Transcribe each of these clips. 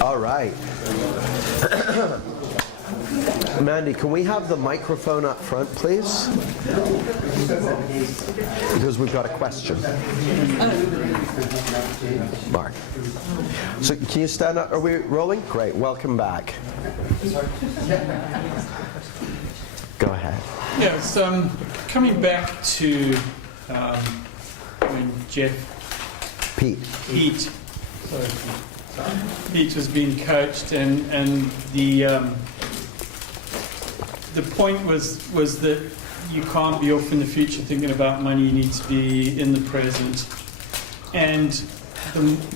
All right. Mandy, can we have the microphone up front, please? Because we've got a question. Mark. So can you stand up? Are we rolling? Great. Welcome back. Go ahead. Yeah, so coming back to when Pete was being coached, and the point was that you can't be off in the future thinking about money. You need to be in the present. And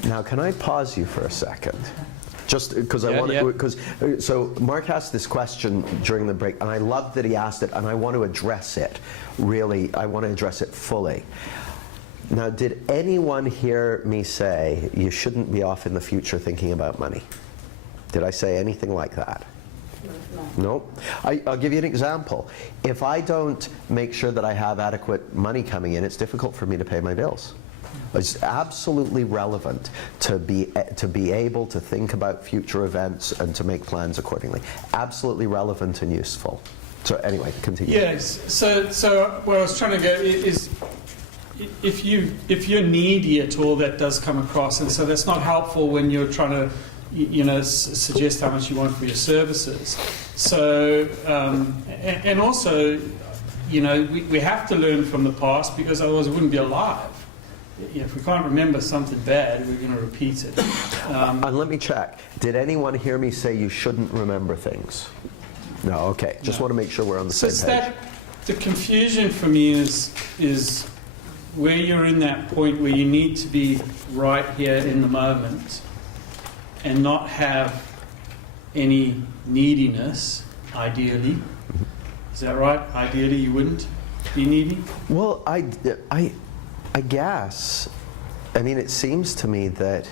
now, can I pause you for a second? Just because I want to, because so Mark asked this question during the break, and I love that he asked it, and I want to address it. Really, I want to address it fully. Now, did anyone hear me say you shouldn't be off in the future thinking about money? Did I say anything like that? No. I'll give you an example. If I don't make sure that I have adequate money coming in, it's difficult for me to pay my bills. It's absolutely relevant to be able to think about future events and to make plans accordingly. Absolutely relevant and useful. So anyway, continue. Yes. So where I was trying to go is, if you're needy at all, that does come across, and so that's not helpful when you're trying to suggest how much you want for your services. So and also, we have to learn from the past, because otherwise we wouldn't be alive. If we can't remember something bad, we're going to repeat it. And let me check. Did anyone hear me say you shouldn't remember things? No. Okay. Just want to make sure we're on the same page. The confusion for me is where you're in that point where you need to be right here in the moment and not have any neediness, ideally. Is that right? Ideally, you wouldn't be needy? Well, I guess. I mean, it seems to me that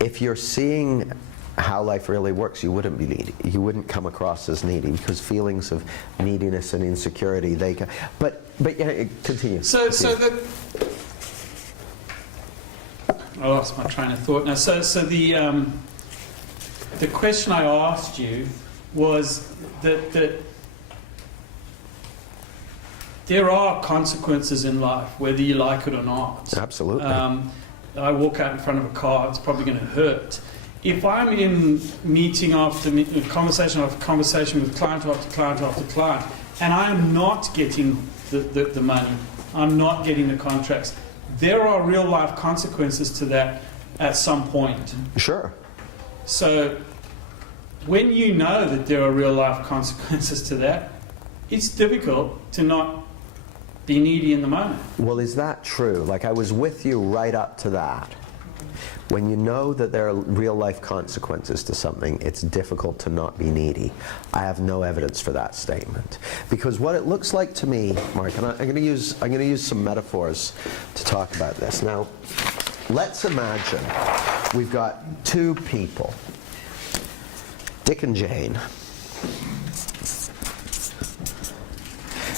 if you're seeing how life really works, you wouldn't be needy. You wouldn't come across as needy, because feelings of neediness and insecurity, they can. But yeah, continue. I lost my train of thought now. So the question I asked you was that there are consequences in life, whether you like it or not. Absolutely. I walk out in front of a car, it's probably going to hurt. If I'm in meeting after conversation after conversation with client after client after client, and I am not getting the money, I'm not getting the contracts, there are real life consequences to that at some point. Sure. So when you know that there are real life consequences to that, it's difficult to not be needy in the moment. Well, is that true? Like, I was with you right up to that. When you know that there are real life consequences to something, it's difficult to not be needy. I have no evidence for that statement, because what it looks like to me, Mark, and I'm going to use some metaphors to talk about this. Now, let's imagine we've got two people, Dick and Jane.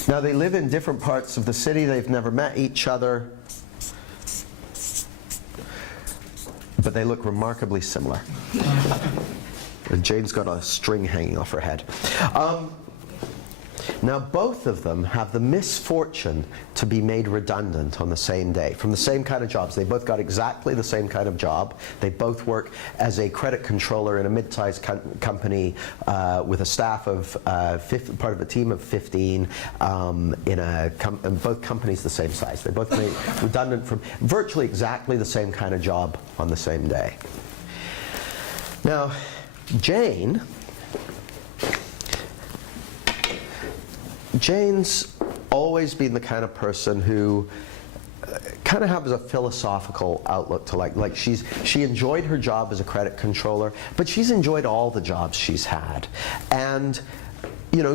Now, they live in different parts of the city. They've never met each other, but they look remarkably similar. And Jane's got a string hanging off her head. Now, both of them have the misfortune to be made redundant on the same day from the same kind of jobs. They both got exactly the same kind of job. They both work as a credit controller in a mid-sized company with a staff of part of a team of 15 in both companies the same size. They both made redundant from virtually exactly the same kind of job on the same day. Now, Jane's always been the kind of person who kind of has a philosophical outlook to like she enjoyed her job as a credit controller, but she's enjoyed all the jobs she's had. And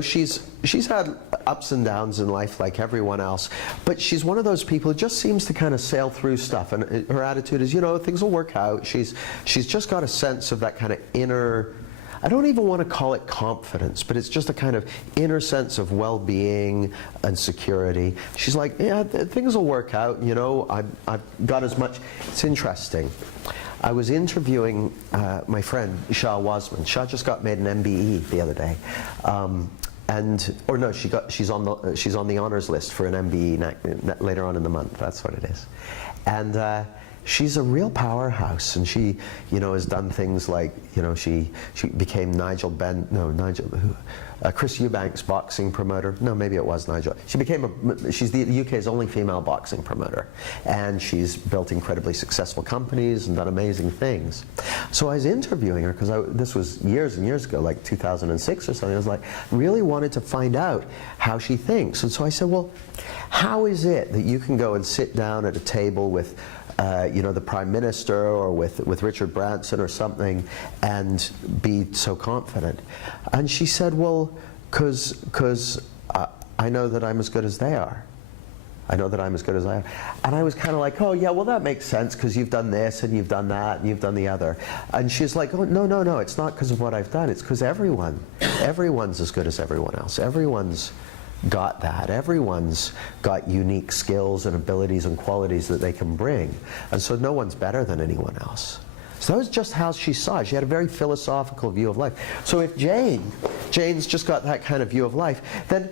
she's had ups and downs in life like everyone else, but she's one of those people who just seems to kind of sail through stuff, and her attitude is, things will work out. She's just got a sense of that kind of inner, I don't even want to call it confidence, but it's just a kind of inner sense of well-being and security. She's like, yeah, things will work out, I've got as much. It's interesting. I was interviewing my friend Shah Wasman. Shah just got made an MBE the other day. Or no, she's on the honors list for an MBE later on in the month. That's what it is. And she's a real powerhouse, and she, has done things like, she became Chris Eubank's boxing promoter. No, maybe it was Nigel. She's the UK's only female boxing promoter, and she's built incredibly successful companies and done amazing things. So I was interviewing her because this was years and years ago, like 2006 or something. I was like, really wanted to find out how she thinks. And so I said, well, how is it that you can go and sit down at a table with the Prime Minister or with Richard Branson or something and be so confident? And she said, well, because I know that I'm as good as they are. I know that I'm as good as I am. And I was kind of like, oh yeah, well that makes sense because you've done this and you've done that and you've done the other. And she's like, oh no, it's not because of what I've done. It's because everyone's as good as everyone else. Everyone's got that. Everyone's got unique skills and abilities and qualities that they can bring. And so no one's better than anyone else. So that was just how she saw it. She had a very philosophical view of life. So if Jane's just got that kind of view of life, then,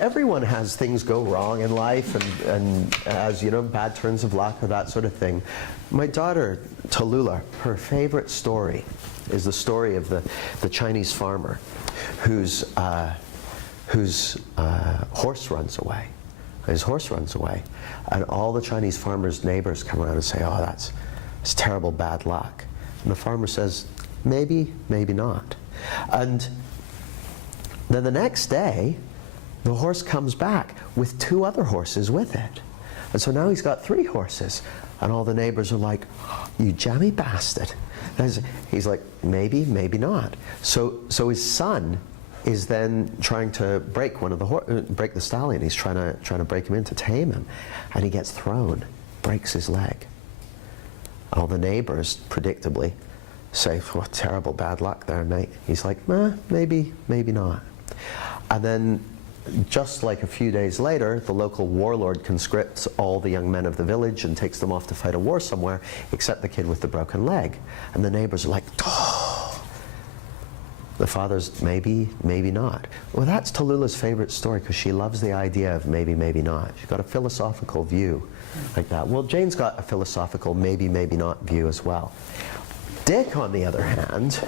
everyone has things go wrong in life and has, bad turns of luck or that sort of thing. My daughter, Tallulah, her favorite story is the story of the Chinese farmer whose horse runs away. His horse runs away. And all the Chinese farmer's neighbors come around and say, oh, it's terrible bad luck. And the farmer says, maybe, maybe not. And then the next day, the horse comes back with 2 other horses with it. And so now he's got 3 horses. And all the neighbors are like, you jammy bastard. And he's like, maybe, maybe not. So his son is then trying to break break the stallion. He's trying to break him in to tame him, and he gets thrown, breaks his leg. All the neighbors, predictably, say, "What terrible bad luck there, mate." He's like, maybe, maybe not. And then, just like a few days later, the local warlord conscripts all the young men of the village and takes them off to fight a war somewhere, except the kid with the broken leg. And the neighbors are like, oh. The father's maybe, maybe not. Well, that's Tallulah's favorite story because she loves the idea of maybe, maybe not. She's got a philosophical view like that. Well, Jane's got a philosophical maybe, maybe not view as well. Dick, on the other hand,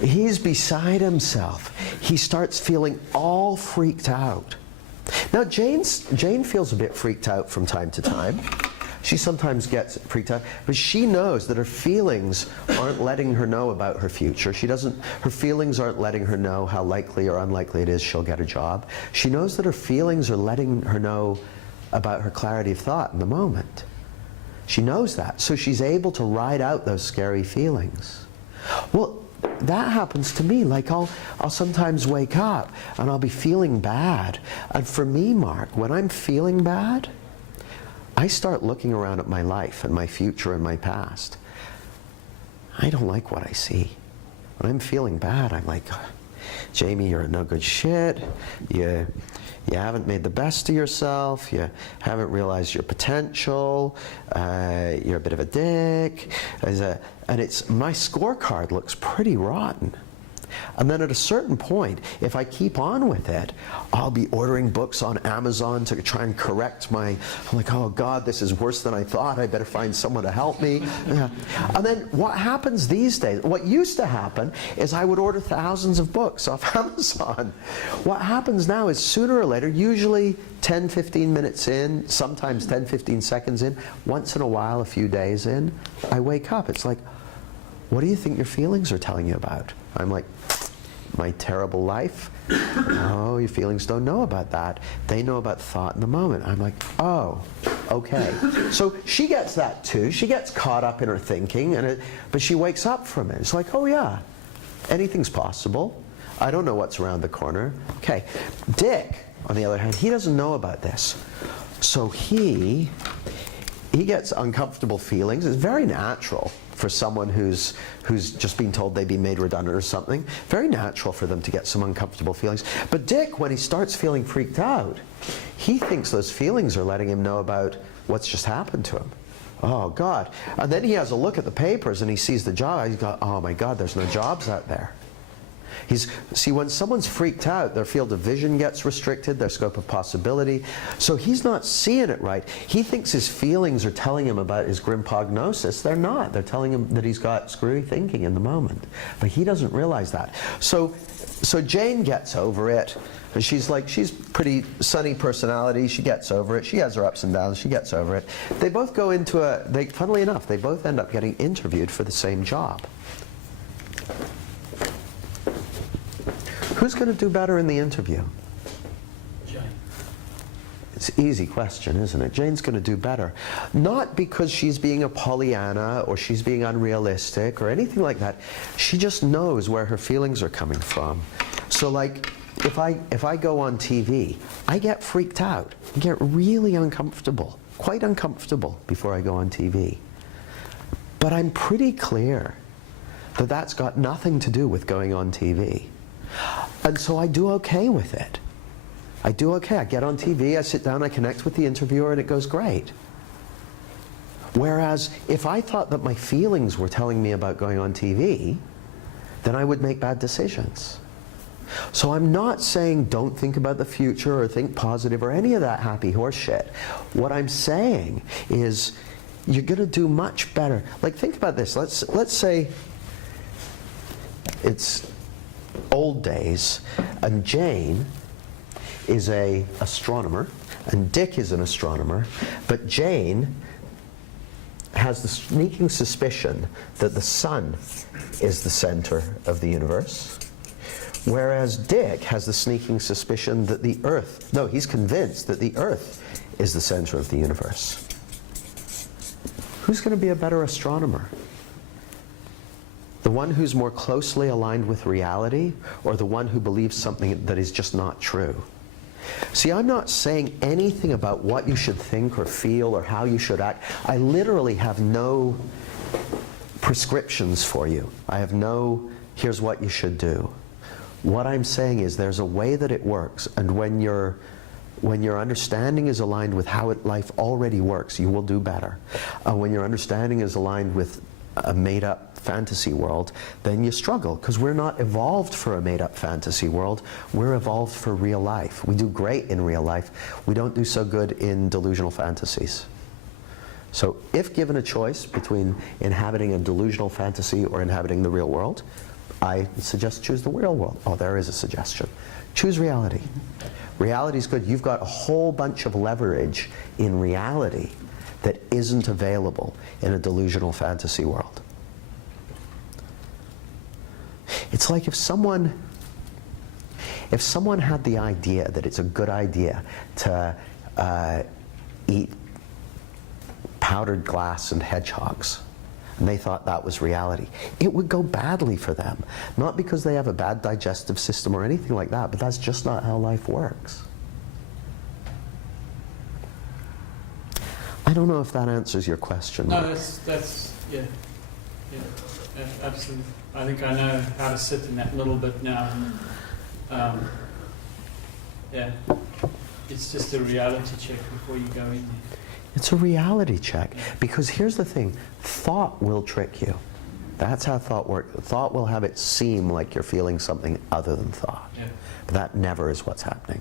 he's beside himself. He starts feeling all freaked out. Now, Jane feels a bit freaked out from time to time. She sometimes gets freaked out, but she knows that her feelings aren't letting her know about her future. Her feelings aren't letting her know how likely or unlikely it is she'll get a job. She knows that her feelings are letting her know about her clarity of thought in the moment. She knows that, so she's able to ride out those scary feelings. Well, that happens to me. Like I'll sometimes wake up and I'll be feeling bad. And for me, Mark, when I'm feeling bad, I start looking around at my life and my future and my past. I don't like what I see. When I'm feeling bad, I'm like, Jamie, you're a no good shit. You haven't made the best of yourself. You haven't realized your potential. You're a bit of a dick. And my scorecard looks pretty rotten. And then at a certain point, if I keep on with it, I'll be ordering books on Amazon to try and correct I'm like, oh God, this is worse than I thought. I better find someone to help me. Yeah. And then what happens these days, what used to happen is I would order thousands of books off Amazon. What happens now is sooner or later, usually 10, 15 minutes in, sometimes 10, 15 seconds in, once in a while, a few days in, I wake up. It's like, what do you think your feelings are telling you about? I'm like, my terrible life? No, your feelings don't know about that. They know about thought in the moment. I'm like, oh, okay. So she gets that too. She gets caught up in her thinking, but she wakes up from it. It's like, oh yeah, anything's possible. I don't know what's around the corner. Okay. Dick, on the other hand, he doesn't know about this. So he gets uncomfortable feelings. It's very natural for someone who's just been told they've been made redundant or something. Very natural for them to get some uncomfortable feelings. But Dick, when he starts feeling freaked out, he thinks those feelings are letting him know about what's just happened to him. Oh, God. And then he has a look at the papers and he sees the job. He's got, oh, my God, there's no jobs out there. See, when someone's freaked out, their field of vision gets restricted, their scope of possibility. So he's not seeing it right. He thinks his feelings are telling him about his grim prognosis. They're not. They're telling him that he's got screwy thinking in the moment. But he doesn't realize that. So Jane gets over it. And she's pretty sunny personality. She gets over it. She has her ups and downs. She gets over it. They both go into funnily enough, they both end up getting interviewed for the same job. Who's going to do better in the interview? Jane. It's an easy question, isn't it? Jane's going to do better. Not because she's being a Pollyanna or she's being unrealistic or anything like that. She just knows where her feelings are coming from. So like, if I go on TV, I get freaked out. I get really uncomfortable, quite uncomfortable before I go on TV. But I'm pretty clear that that's got nothing to do with going on TV. And so I do okay with it. I do okay. I get on TV, I sit down, I connect with the interviewer, and it goes great. Whereas if I thought that my feelings were telling me about going on TV, then I would make bad decisions. So I'm not saying don't think about the future or think positive or any of that happy horse shit. What I'm saying is you're going to do much better. Like, think about this. Let's say it's old days, and Jane is an astronomer, and Dick is an astronomer, but Jane has the sneaking suspicion that the sun is the center of the universe, whereas Dick has the sneaking suspicion that the Earth, no, he's convinced that the Earth is the center of the universe. Who's going to be a better astronomer? The one who's more closely aligned with reality, or the one who believes something that is just not true? See, I'm not saying anything about what you should think or feel or how you should act. I literally have no prescriptions for you. I have no, here's what you should do. What I'm saying is there's a way that it works, and when your understanding is aligned with how life already works, you will do better. When your understanding is aligned with a made-up fantasy world, then you struggle, because we're not evolved for a made-up fantasy world. We're evolved for real life. We do great in real life. We don't do so good in delusional fantasies. So if given a choice between inhabiting a delusional fantasy or inhabiting the real world, I suggest choose the real world. Oh, there is a suggestion. Choose reality. Reality is good. You've got a whole bunch of leverage in reality that isn't available in a delusional fantasy world. It's like if someone had the idea that it's a good idea to eat powdered glass and hedgehogs, and they thought that was reality, it would go badly for them. Not because they have a bad digestive system or anything like that, but that's just not how life works. I don't know if that answers your question. No, that's yeah, absolutely. I think I know how to sit in that little bit now. Yeah, it's just a reality check before you go in there. It's a reality check, because here's the thing: thought will trick you. That's how thought works. Thought will have it seem like you're feeling something other than thought. Yeah. But that never is what's happening.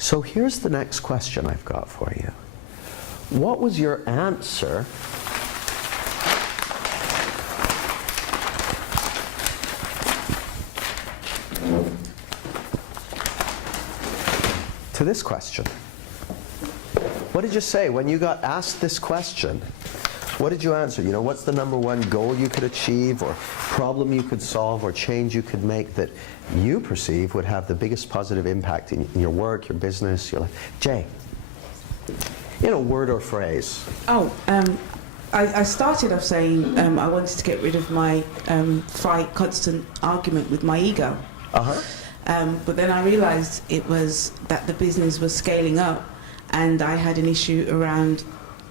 So here's the next question I've got for you. What was your answer to this question? What did you say when you got asked this question? What did you answer? You know, what's the number one goal you could achieve, or problem you could solve, or change you could make that you perceive would have the biggest positive impact in your work, your business, your life? Jay, in a word or phrase. I started off saying I wanted to get rid of my constant argument with my ego. But then I realized it was that the business was scaling up, and I had an issue around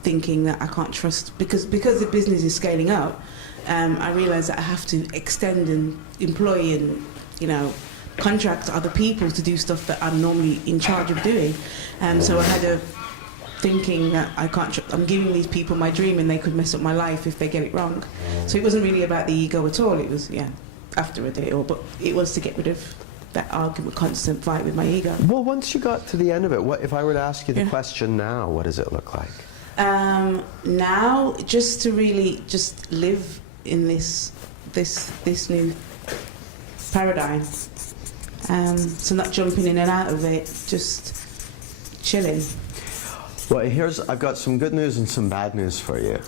thinking that I can't trust, because the business is scaling up. I realized that I have to extend and employ and, you know, contract other people to do stuff that I'm normally in charge of doing. So I had thinking that I'm giving these people my dream and they could mess up my life if they get it wrong. So it wasn't really about the ego at all. It was, after I did it all, but it was to get rid of that argument, constant fight with my ego. Well, once you got to the end of it, what if I were to ask you the question now, what does it look like? Now, just to really just live in this new paradigm. So not jumping in and out of it, just chilling. Well, I've got some good news and some bad news for you.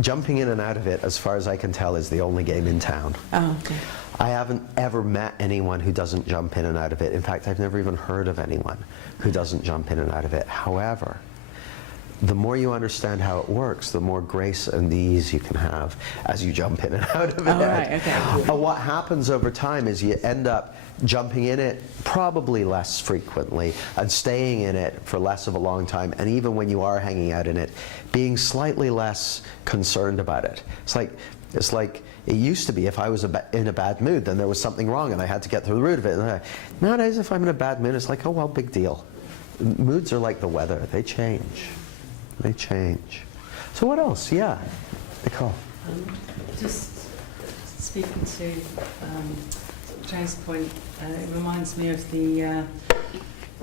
Jumping in and out of it, as far as I can tell, is the only game in town. Oh, okay. I haven't ever met anyone who doesn't jump in and out of it. In fact, I've never even heard of anyone who doesn't jump in and out of it. However, the more you understand how it works, the more grace and ease you can have as you jump in and out of it. Oh, right, okay. What happens over time is you end up jumping in it probably less frequently and staying in it for less of a long time, and even when you are hanging out in it, being slightly less concerned about it. It's like it used to be. If I was in a bad mood, then there was something wrong and I had to get to the root of it. Nowadays, if I'm in a bad mood, it's like, oh well, big deal. Moods are like the weather. They change. They change. So what else? Yeah, Nicole. Just speaking to Jay's point, it reminds me of the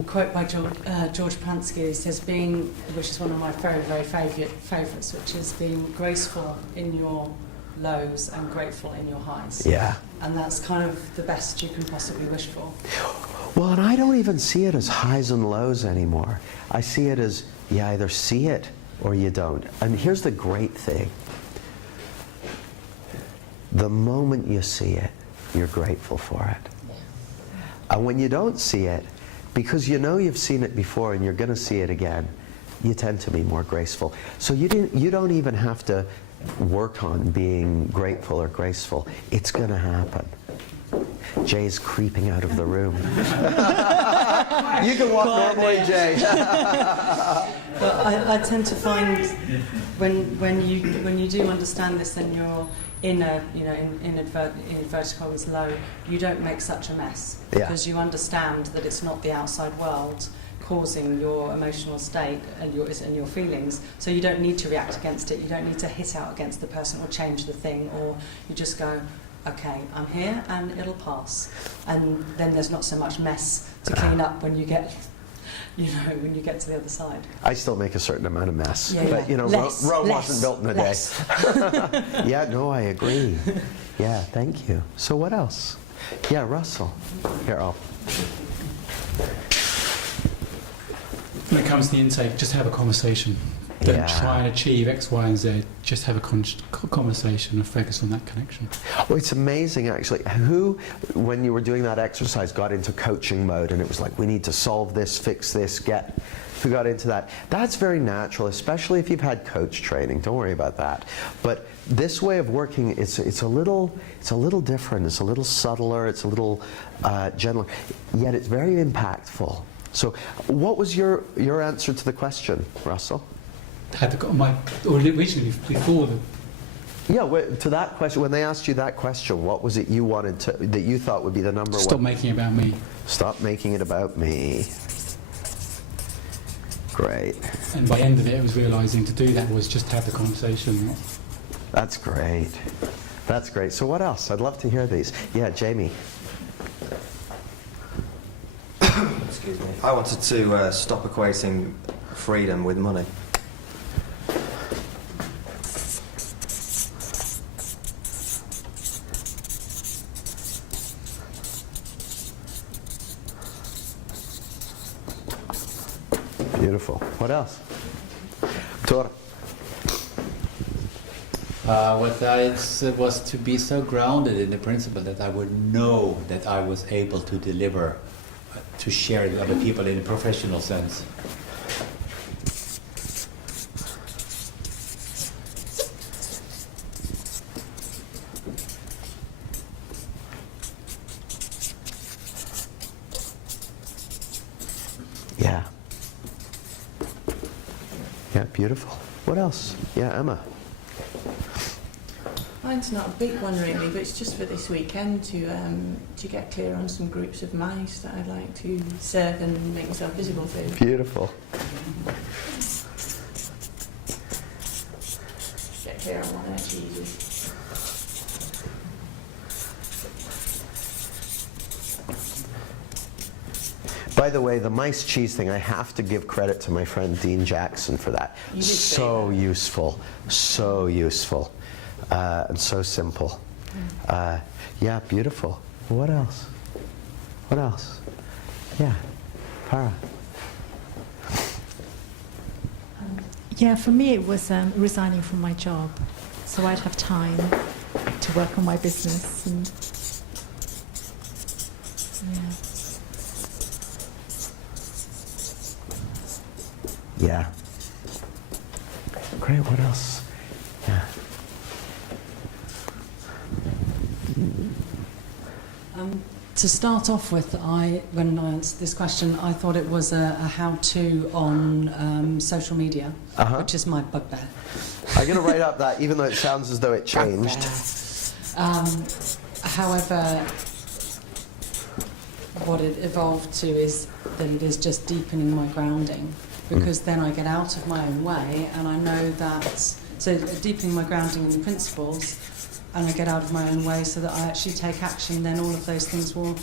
quote by George Pransky. He says, which is one of my very, very favourites, which is being graceful in your lows and grateful in your highs. Yeah. And that's kind of the best you can possibly wish for. Well, and I don't even see it as highs and lows anymore. I see it as you either see it or you don't. And here's the great thing. The moment you see it, you're grateful for it. And when you don't see it, because you know you've seen it before and you're going to see it again, you tend to be more graceful. So you don't even have to work on being grateful or graceful. It's going to happen. Jay's creeping out of the room. You can walk normally, Jay. But I tend to find when you do understand this and you're in a in inverted commas low, you don't make such a mess because you understand that it's not the outside world causing your emotional state and your feelings. So you don't need to react against it. You don't need to hit out against the person or change the thing, or you just go, okay, I'm here and it'll pass. And then there's not so much mess to clean up when you get when you get to the other side. I still make a certain amount of mess, but Less, Rome less, wasn't built in a day. Yeah, no, I agree. Yeah, thank you. So what else? Yeah, Russell. Here, When it comes to the intake, just have a conversation. Don't try and achieve X, Y, and Z. Just have a conversation and focus on that connection. Well, it's amazing, actually. Who, when you were doing that exercise, got into coaching mode and it was like, we need to solve this, fix this, who got into that? That's very natural, especially if you've had coach training. Don't worry about that. But this way of working, it's a little different. It's a little subtler. It's a little gentler. Yet it's very impactful. So, what was your answer to the question, Russell? Originally before the... Yeah, to that question, when they asked you that question, what was it you wanted that you thought would be the number one? Stop making it about me. Stop making it about me. Great. And by the end of it, I was realising to do that was just have the conversation. That's great. That's great. So what else? I'd love to hear these. Yeah, Jamie. Excuse me. I wanted to stop equating freedom with money. Beautiful. What else? Tor. What I was to be so grounded in the principle that I would know that I was able to deliver, to share with other people in a professional sense. Yeah. Yeah, beautiful. What else? Yeah, Emma. Mine's not a big one really, but it's just for this weekend to get clear on some groups of mice that I'd like to serve and make myself visible to. Beautiful. Get clear on what their cheese is. By the way, the mice cheese thing, I have to give credit to my friend Dean Jackson for that. You did say So that. useful, and so simple. Yeah, beautiful. What else? What else? Yeah, Para. Yeah, for me it was resigning from my job, so I'd have time to work on my business. And, yeah. Yeah. Great, what else? Yeah. To start off with, when I answered this question, I thought it was a how-to on social media, which is my bugbear. I'm going to write up that, even though it sounds as though it changed. However, what it evolved to is that it is just deepening my grounding, because then I get out of my own way and I know that, so deepening my grounding in the principles, and I get out of my own way so that I actually take action, then all of those things will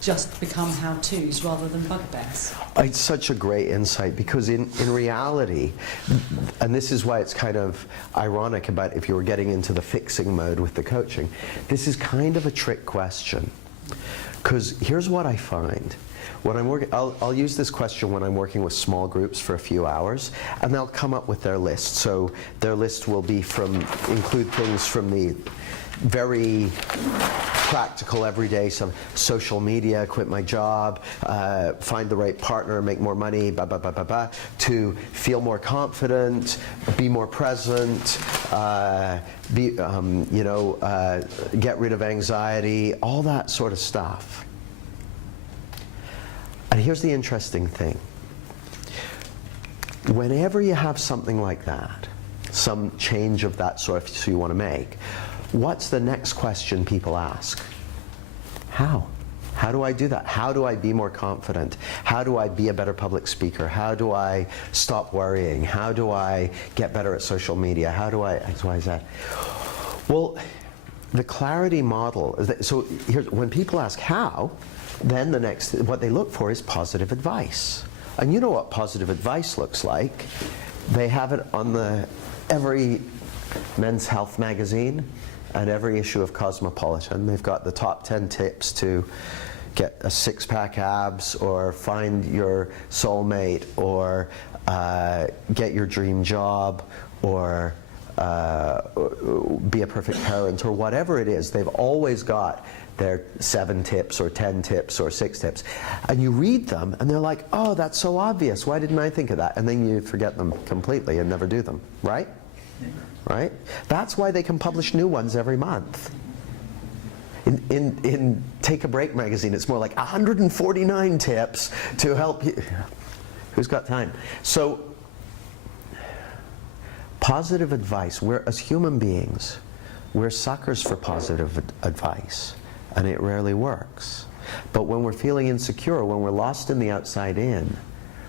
just become how-tos rather than bugbears. It's such a great insight, because in reality, and this is why it's kind of ironic about if you were getting into the fixing mode with the coaching, this is kind of a trick question. Because here's what I find. When I'm working, I'll use this question when I'm working with small groups for a few hours, and they'll come up with their list. So their list will be include things from the very practical, everyday, some social media, quit my job, find the right partner, make more money, to feel more confident, be more present, get rid of anxiety, all that sort of stuff. And here's the interesting thing. Whenever you have something like that, some change of that sort you want to make, what's the next question people ask? How? How do I do that? How do I be more confident? How do I be a better public speaker? How do I stop worrying? How do I get better at social media? How do I X, Y, Z? Well, the clarity model, so here's, when people ask how, then the next, what they look for is positive advice. And you know what positive advice looks like. They have it on every Men's Health magazine and every issue of Cosmopolitan. They've got the top 10 tips to get a six-pack abs, or find your soulmate, or get your dream job, or be a perfect parent, or whatever it is. They've always got their 7 tips or 10 tips or 6 tips. And you read them and they're like, oh, that's so obvious. Why didn't I think of that? And then you forget them completely and never do them, right? Yeah. Right? That's why they can publish new ones every month. In Take a Break magazine, it's more like 149 tips to help you. Who's got time? So, positive advice. As human beings, we're suckers for positive advice. And it rarely works. But when we're feeling insecure, when we're lost in the outside in,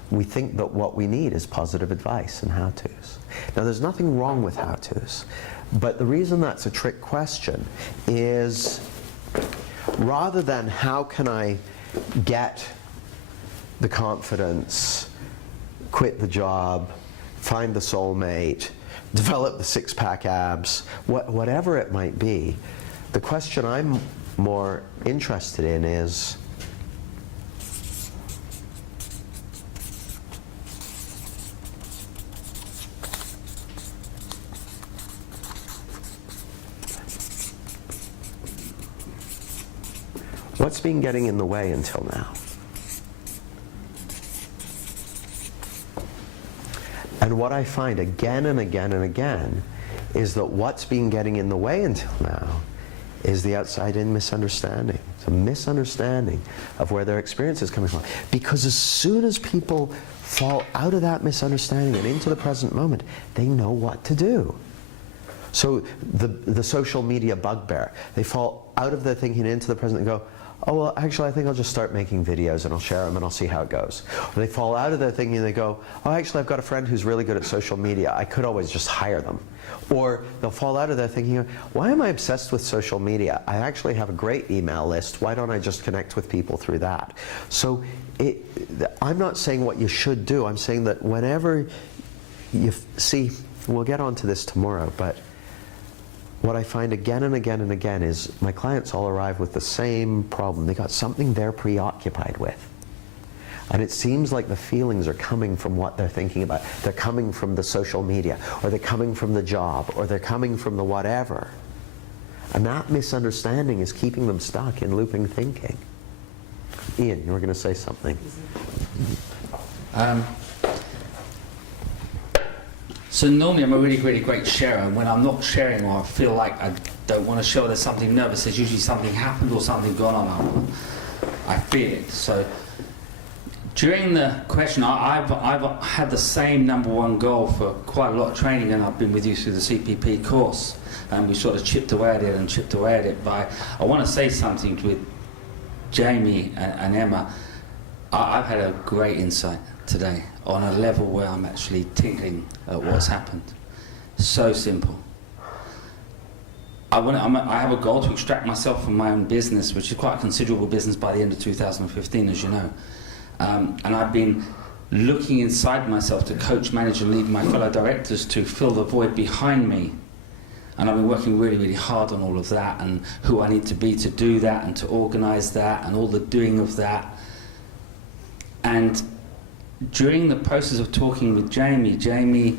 we think that what we need is positive advice and how-tos. Now, there's nothing wrong with how-tos, but the reason that's a trick question is, rather than how can I get the confidence, quit the job, find the soulmate, develop the six-pack abs, whatever it might be, the question I'm more interested in is, what's been getting in the way until now? And what I find again and again and again is that what's been getting in the way until now is the outside-in misunderstanding. It's a misunderstanding of where their experience is coming from. Because as soon as people fall out of that misunderstanding and into the present moment, they know what to do. So the social media bugbear, they fall out of their thinking into the present and go, oh, well, actually, I think I'll just start making videos and I'll share them and I'll see how it goes. Or they fall out of their thinking and they go, oh, actually, I've got a friend who's really good at social media. I could always just hire them. Or they'll fall out of their thinking, why am I obsessed with social media? I actually have a great email list. Why don't I just connect with people through that? So I'm not saying what you should do. I'm saying that whenever you see, we'll get onto this tomorrow, but what I find again and again and again is my clients all arrive with the same problem. They got something they're preoccupied with. And it seems like the feelings are coming from what they're thinking about. They're coming from the social media, or they're coming from the job, or they're coming from the whatever. And that misunderstanding is keeping them stuck in looping thinking. Ian, you were going to say something. So normally I'm a really, really great sharer, and when I'm not sharing or I feel like I don't want to show there's something nervous, there's usually something happened or something gone on. I feel it. So during the question, I've had the same #1 goal for quite a lot of training, and I've been with you through the CPP course, and we sort of chipped away at it. But I want to say something with Jamie and Emma. I've had a great insight today on a level where I'm actually tinkling at what's happened. So simple. I have a goal to extract myself from my own business, which is quite a considerable business, by the end of 2015, as you know. And I've been looking inside myself to coach, manage and lead my fellow directors to fill the void behind me. And I've been working really, really hard on all of that, and who I need to be to do that, and to organise that, and all the doing of that. And during the process of talking with Jamie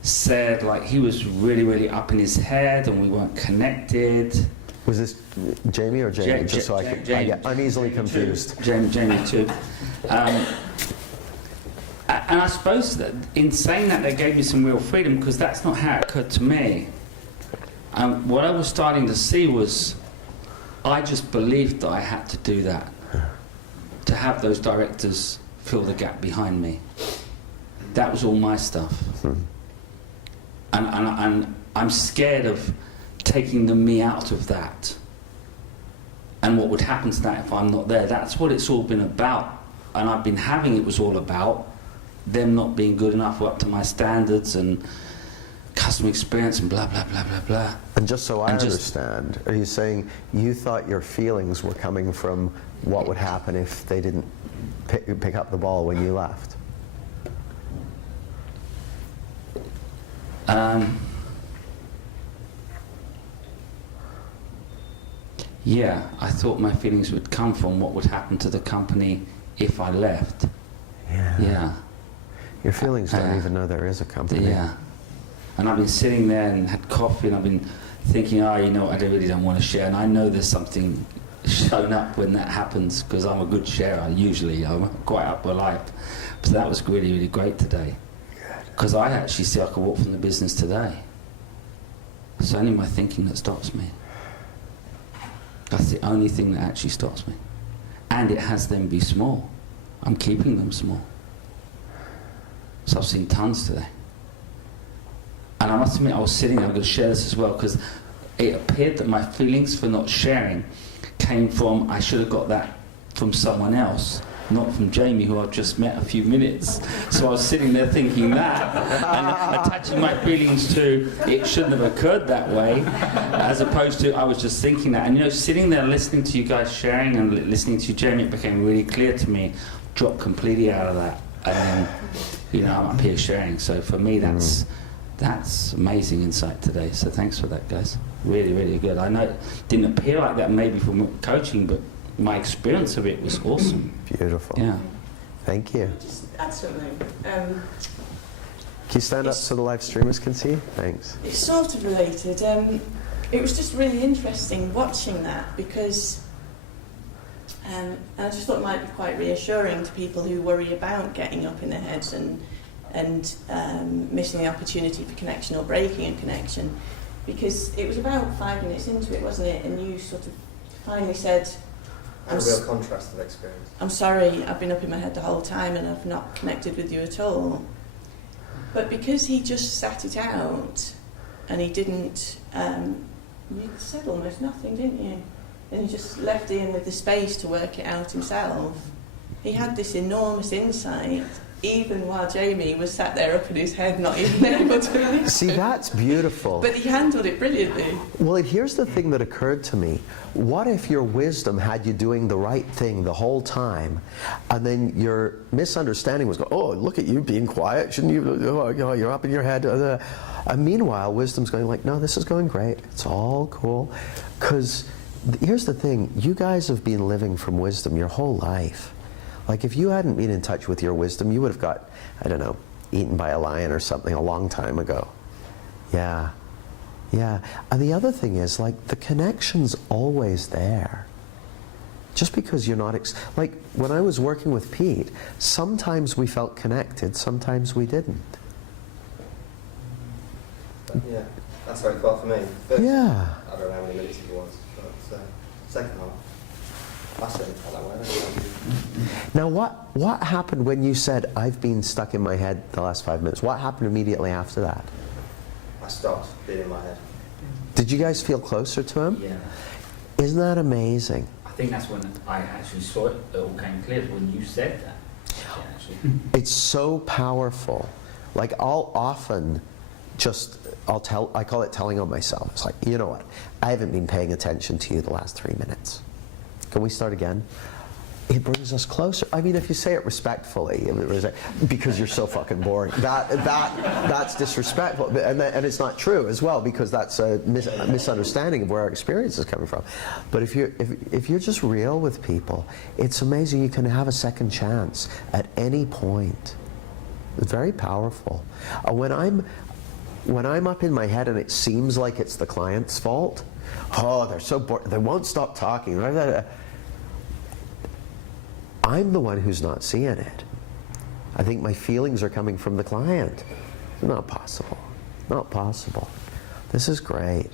said like he was really, really up in his head and we weren't connected. Was this Jamie or Jamie? Just so I get uneasily confused. Jamie too. And I suppose that in saying that they gave me some real freedom, because that's not how it occurred to me. And what I was starting to see was I just believed that I had to do that, to have those directors fill the gap behind me. That was all my stuff. And I'm scared of taking the me out of that and what would happen to that if I'm not there. That's what it's all been about, and I've been having it was all about them not being good enough or up to my standards and customer experience and blah blah blah blah blah. And just so I understand, are you saying you thought your feelings were coming from what would happen if they didn't pick up the ball when you left? Yeah, I thought my feelings would come from what would happen to the company if I left. Yeah. Your feelings don't even know there is a company. Yeah. And I've been sitting there and had coffee and I've been thinking, you know, I really don't want to share. And I know there's something shown up when that happens, because I'm a good sharer usually. I'm quite up my life. But that was really, really great today. Because I actually see I could walk from the business today. It's only my thinking that stops me. That's the only thing that actually stops me. And it has them be small. I'm keeping them small. So I've seen tons today. And I must admit, I was sitting there, I'm going to share this as well, because it appeared that my feelings for not sharing came from, I should have got that from someone else, not from Jamie, who I've just met a few minutes. So I was sitting there thinking that, and attaching my feelings to it shouldn't have occurred that way, as opposed to I was just thinking that. And you know, sitting there listening to you guys sharing and listening to Jamie, it became really clear to me, dropped completely out of that. And then, you know, I'm up here sharing. So for me, that's amazing insight today. So thanks for that, guys. Really, really good. I know it didn't appear like that maybe from coaching, but my experience of it was awesome. Beautiful. Yeah. Thank you. Just add something. Can you stand up so the live streamers can see? Thanks. It's sort of related. It was just really interesting watching that, because and I just thought it might be quite reassuring to people who worry about getting up in their heads and missing the opportunity for connection or breaking a connection, because it was about 5 minutes into it, wasn't it? And you sort of finally said, a real contrast of experience. I'm sorry, I've been up in my head the whole time and I've not connected with you at all. But because he just sat it out, and he didn't. You said almost nothing, didn't you? And he just left Ian with the space to work it out himself. He had this enormous insight, even while Jamie was sat there up in his head, not even able to. See, that's beautiful. But he handled it brilliantly. Well, and here's the thing that occurred to me. What if your wisdom had you doing the right thing the whole time, and then your misunderstanding was going, oh, look at you being quiet, shouldn't you, oh, you're up in your head. And meanwhile, wisdom's going like, no, this is going great, it's all cool. Because here's the thing, you guys have been living from wisdom your whole life. Like, if you hadn't been in touch with your wisdom, you would have got, I don't know, eaten by a lion or something a long time ago. Yeah. Yeah. And the other thing is, like, the connection's always there. Just because you're not, like, when I was working with Pete, sometimes we felt connected, sometimes we didn't. Yeah, that's how it felt for me. First, Yeah. I don't know how many minutes it was, but second half, I certainly felt that way. Now, what happened when you said, I've been stuck in my head the last 5 minutes? What happened immediately after that? I stopped being in my head. Did you guys feel closer to him? Yeah. Isn't that amazing? I think that's when I actually saw it all came clear, when you said that. Yeah, actually. It's so powerful. Like, I'll often just, I call it telling on myself. It's like, you know what? I haven't been paying attention to you the last 3 minutes. Can we start again? It brings us closer. I mean, if you say it respectfully, because you're so fucking boring, that's disrespectful, and it's not true as well, because that's a misunderstanding of where our experience is coming from. But if you're just real with people, it's amazing. You can have a second chance at any point. It's very powerful. When I'm up in my head and it seems like it's the client's fault, oh, they're so bored, they won't stop talking. I'm the one who's not seeing it. I think my feelings are coming from the client. It's not possible. Not possible. This is great.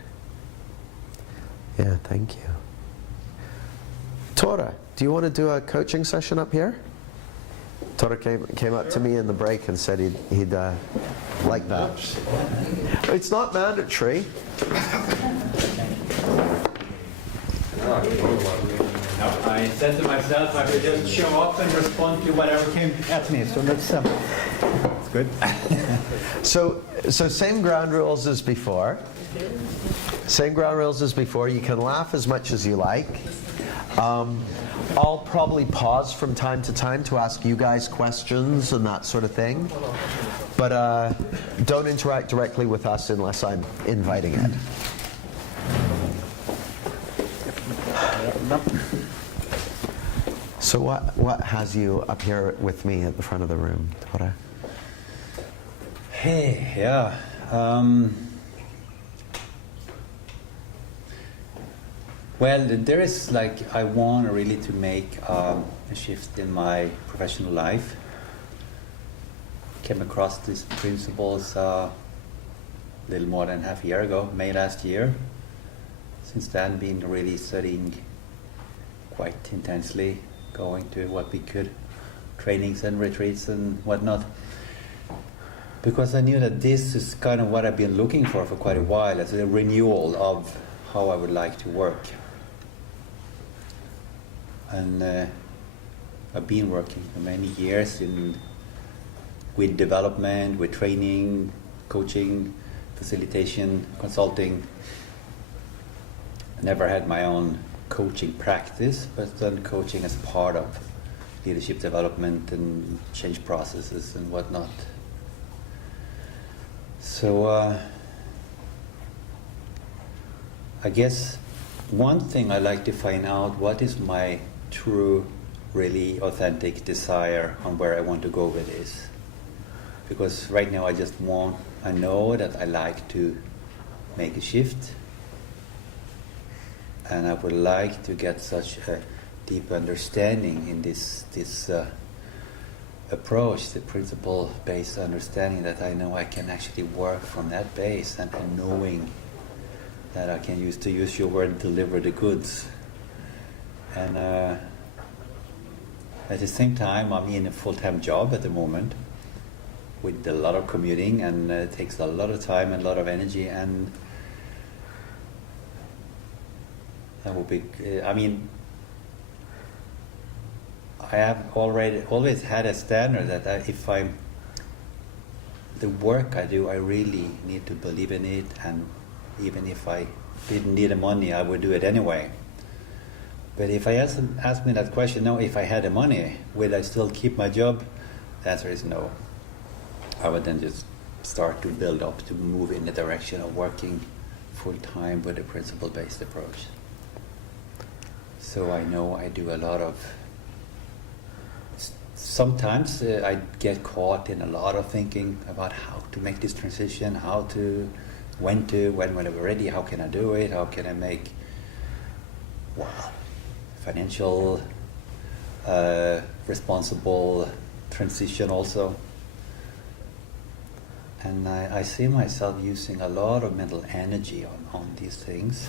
Yeah, thank you. Tora, do you want to do a coaching session up here? Tora came up to me in the break and said he'd like that. It's not mandatory. I said to myself I would just show up and respond to whatever came at me, so that's good. So same ground rules as before. Same ground rules as before. You can laugh as much as you like. I'll probably pause from time to time to ask you guys questions and that sort of thing. But don't interact directly with us unless I'm inviting it. So what has you up here with me at the front of the room, Tora? Hey, yeah. Well, there is like, I want really to make a shift in my professional life. Came across these principles a little more than half a year ago, May last year. Since then, been really studying quite intensely, going to what we could, trainings and retreats and whatnot. Because I knew that this is kind of what I've been looking for quite a while, as a renewal of how I would like to work. And I've been working for many years with development, with training, coaching, facilitation, consulting. I never had my own coaching practice, but done coaching as part of leadership development and change processes and whatnot. So I guess one thing I like to find out, what is my true, really authentic desire and where I want to go with this. Because right now I know that I like to make a shift, and I would like to get such a deep understanding in this approach, the principle-based understanding, that I know I can actually work from that base, and knowing that I can use your word, deliver the goods. And at the same time, I'm in a full-time job at the moment, with a lot of commuting, and it takes a lot of time and a lot of energy, and that would be, I mean, I have always had a standard that the work I do, I really need to believe in it, and even if I didn't need the money, I would do it anyway. But if I ask me that question, no, if I had the money, would I still keep my job? The answer is no. I would then just start to build up, to move in the direction of working full-time with a principle-based approach. So I know I do a lot of, sometimes I get caught in a lot of thinking about how to make this transition, when I'm ready, how can I do it, how can I make, financial, responsible transition also. And I see myself using a lot of mental energy on these things.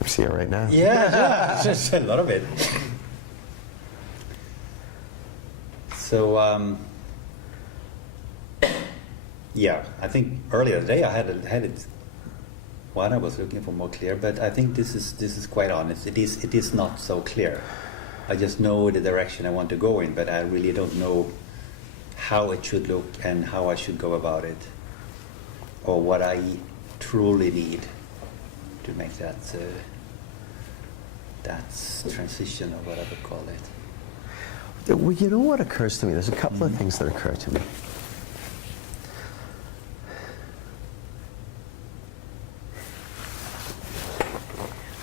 I see it right now. Yeah, just a lot of it. So, yeah, I think earlier today I had it. One, I was looking for more clear, but I think this is quite honest. It is not so clear. I just know the direction I want to go in, but I really don't know how it should look and how I should go about it, or what I truly need to make that transition, or what I would call it. Well, you know what occurs to me? There's a couple of things that occur to me.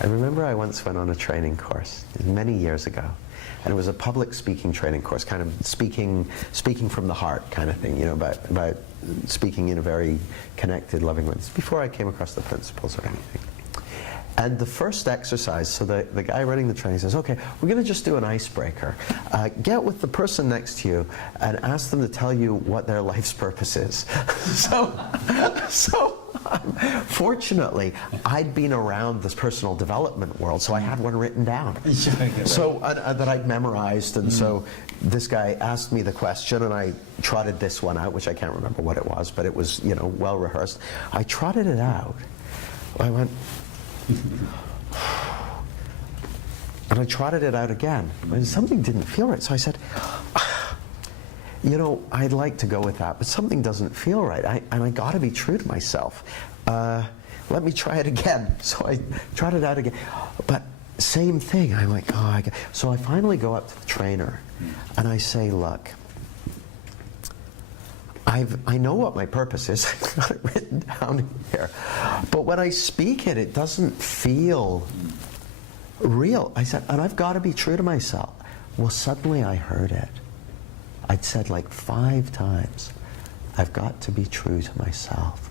I remember I once went on a training course many years ago, and it was a public speaking training course, kind of speaking from the heart kind of thing, you know, about speaking in a very connected, loving way. It's before I came across the principles or anything. And the first exercise, so the guy running the training says, okay, we're going to just do an icebreaker. Get with the person next to you and ask them to tell you what their life's purpose is. So fortunately, I'd been around this personal development world, so I had one written down. So that I'd memorized, and so this guy asked me the question, and I trotted this one out, which I can't remember what it was, but it was, you know, well rehearsed. I trotted it out. I went, and I trotted it out again, and something didn't feel right. So I said, you know, I'd like to go with that, but something doesn't feel right, and I got to be true to myself. Let me try it again. So I trotted it out again, but same thing. I'm like, oh, so I finally go up to the trainer, and I say, look, I know what my purpose is. I've got it written down here. But when I speak it, it doesn't feel real. I said, and I've got to be true to myself. Well, suddenly I heard it. I'd said like 5 times, I've got to be true to myself.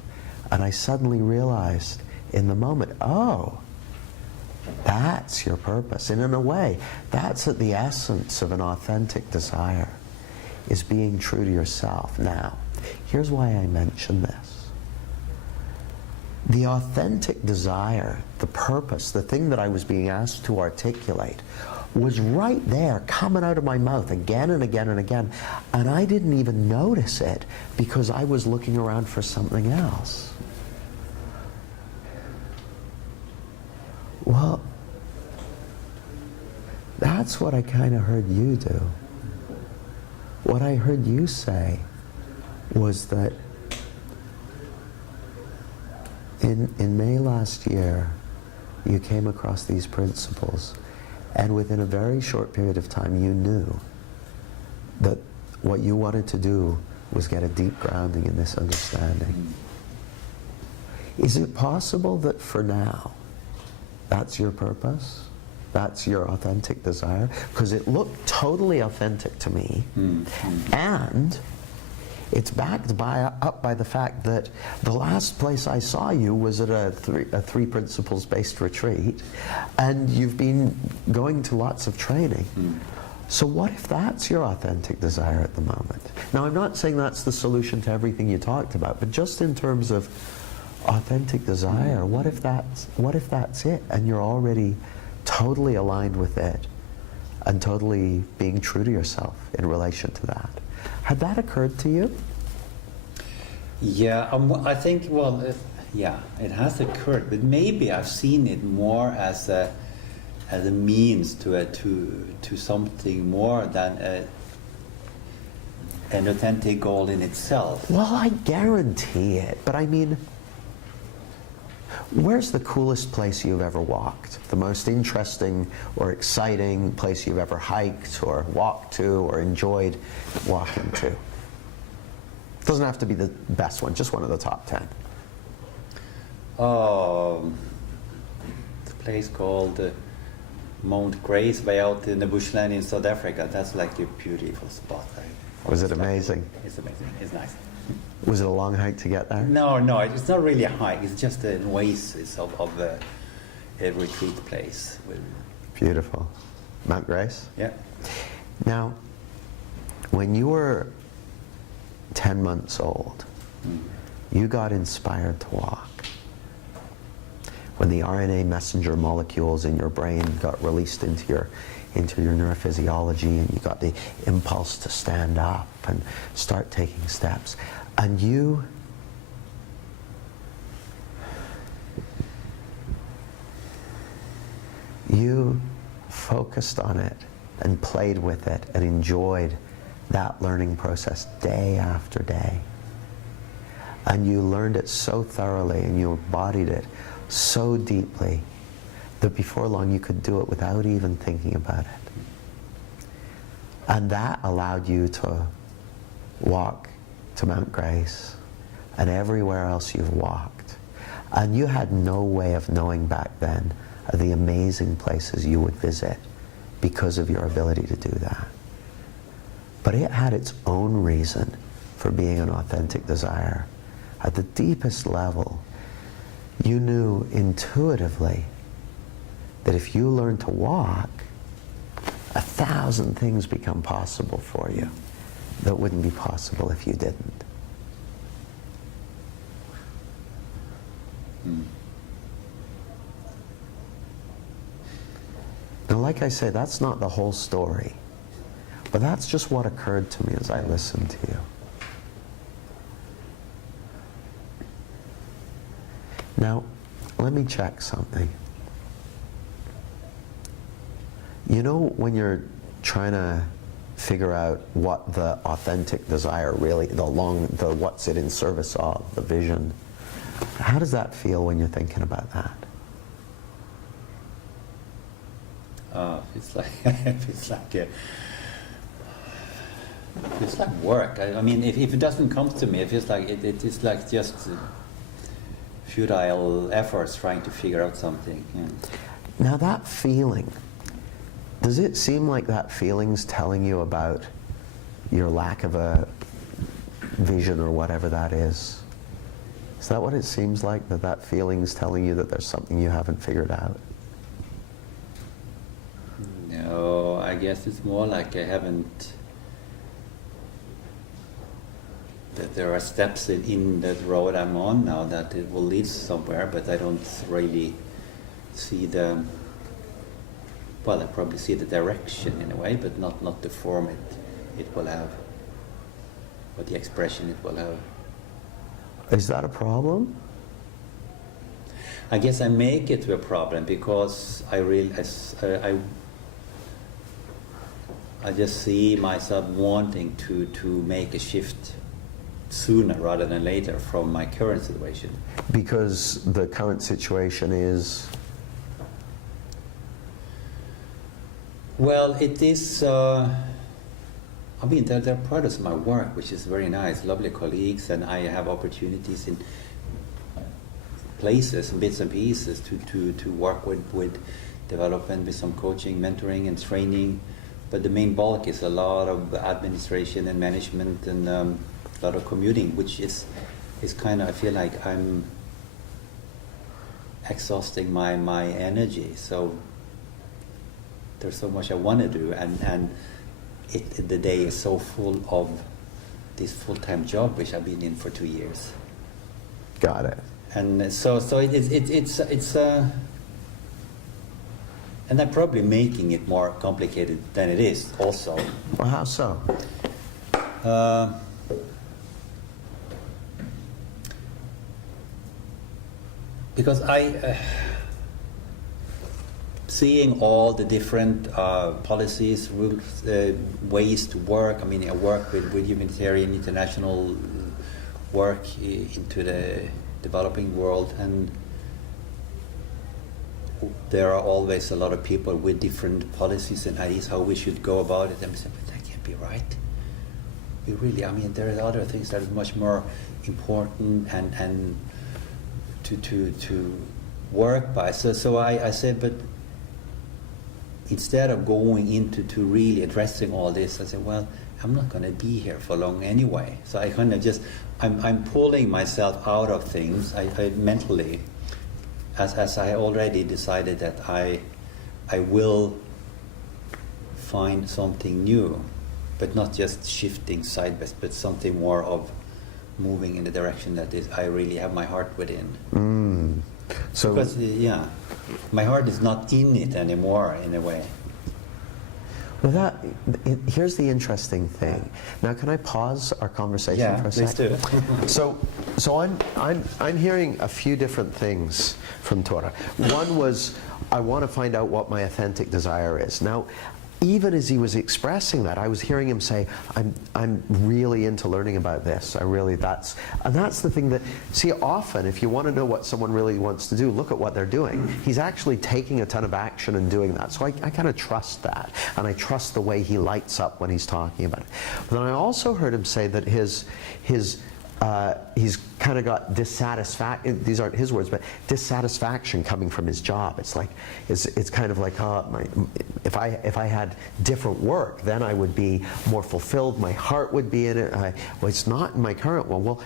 And I suddenly realized in the moment, oh, that's your purpose. And in a way, that's at the essence of an authentic desire, is being true to yourself. Now, here's why I mention this. The authentic desire, the purpose, the thing that I was being asked to articulate, was right there, coming out of my mouth again and again and again. And I didn't even notice it because I was looking around for something else. Well, that's what I kind of heard you do. What I heard you say was that in May last year, you came across these principles, and within a very short period of time, you knew that what you wanted to do was get a deep grounding in this understanding. Is it possible that for now, that's your purpose? That's your authentic desire? Because it looked totally authentic to me. And it's backed up by the fact that the last place I saw you was at a three principles based retreat, and you've been going to lots of training. So what if that's your authentic desire at the moment? Now, I'm not saying that's the solution to everything you talked about, but just in terms of authentic desire, what if that's it, and you're already totally aligned with it and totally being true to yourself in relation to that? Had that occurred to you? Yeah, I think, well, yeah, it has occurred, but maybe I've seen it more as a means to something more than an authentic goal in itself. Well, I guarantee it. But I mean, where's the coolest place you've ever walked? The most interesting or exciting place you've ever hiked or walked to or enjoyed walking to? Doesn't have to be the best one, just one of the top 10. The place called Mount Grace, way out in the bushland in South Africa. That's like a beautiful spot. Was it amazing? It's amazing. It's nice. Was it a long hike to get there? No, it's not really a hike. It's just an oasis of a retreat place. Beautiful. Mount Grace? Yeah. Now, when you were 10 months old, you got inspired to walk. When the RNA messenger molecules in your brain got released into your neurophysiology, and you got the impulse to stand up and start taking steps, and you focused on it and played with it and enjoyed that learning process day after day. And you learned it so thoroughly and you embodied it so deeply that before long you could do it without even thinking about it. And that allowed you to walk to Mount Grace and everywhere else you've walked. And you had no way of knowing back then the amazing places you would visit because of your ability to do that. But it had its own reason for being an authentic desire. At the deepest level, you knew intuitively that if you learn to walk, 1,000 things become possible for you that wouldn't be possible if you didn't. Now, like I say, that's not the whole story, but that's just what occurred to me as I listened to you. Now, let me check something. You know, when you're trying to figure out what the authentic desire really, the what's it in service of, the vision, how does that feel when you're thinking about that? It's like work. I mean, if it doesn't come to me, it feels like it's like just futile efforts trying to figure out something. Yeah. Now that feeling, does it seem like that feeling's telling you about your lack of a vision or whatever that is? Is that what it seems like, that feeling's telling you that there's something you haven't figured out? No, I guess it's more like I haven't, that there are steps in that road I'm on now that it will lead somewhere, but I don't really see I probably see the direction in a way, but not the form it will have, or the expression it will have. Is that a problem? I guess I make it to a problem because I just see myself wanting to make a shift sooner rather than later from my current situation. Because the current situation is? Well, it is, I mean, there are products of my work, which is very nice, lovely colleagues, and I have opportunities in places and bits and pieces to work with development, with some coaching, mentoring and training. But the main bulk is a lot of administration and management and a lot of commuting, which is kind of, I feel like I'm exhausting my energy. So there's so much I want to do, and the day is so full of this full-time job, which I've been in for 2 years. Got it. And so it's and I'm probably making it more complicated than it is also. Well, how so? because seeing all the different policies, rules, ways to work. I mean, I work with humanitarian international work into the developing world, and there are always a lot of people with different policies and ideas how we should go about it. And we say, but that can't be right. We really, I mean, there are other things that are much more important and to work by. So I said, but instead of going into to really addressing all this, I said, well, I'm not going to be here for long anyway. So I kind of just, I'm pulling myself out of things. I mentally, as I already decided that I will find something new, but not just shifting sideways, but something more of moving in the direction that is I really have my heart within. So because my heart is not in it anymore in a way. well, here's the interesting thing. Now, can I pause our conversation for a second? Please do. So I'm hearing a few different things from Tora. One was, I want to find out what my authentic desire is. Now, even as he was expressing that, I was hearing him say, I'm really into learning about this. And that's the thing that, see, often if you want to know what someone really wants to do, look at what they're doing. He's actually taking a ton of action and doing that. So I kind of trust that. And I trust the way he lights up when he's talking about it. But then I also heard him say that he's kind of got dissatisfaction. These aren't his words, but dissatisfaction coming from his job. It's like it's kind of like, if I had different work, then I would be more fulfilled. My heart would be in it. Well, it's not in my current one. Well,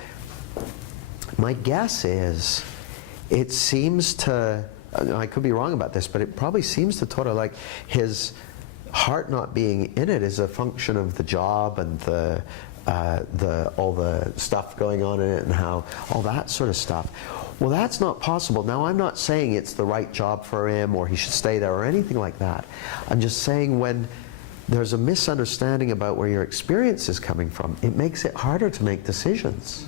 my guess is, it seems to. I could be wrong about this, but it probably seems to Tora like his heart not being in it is a function of the job and all the stuff going on in it and how all that sort of stuff. Well, that's not possible. Now, I'm not saying it's the right job for him or he should stay there or anything like that. I'm just saying when there's a misunderstanding about where your experience is coming from, it makes it harder to make decisions.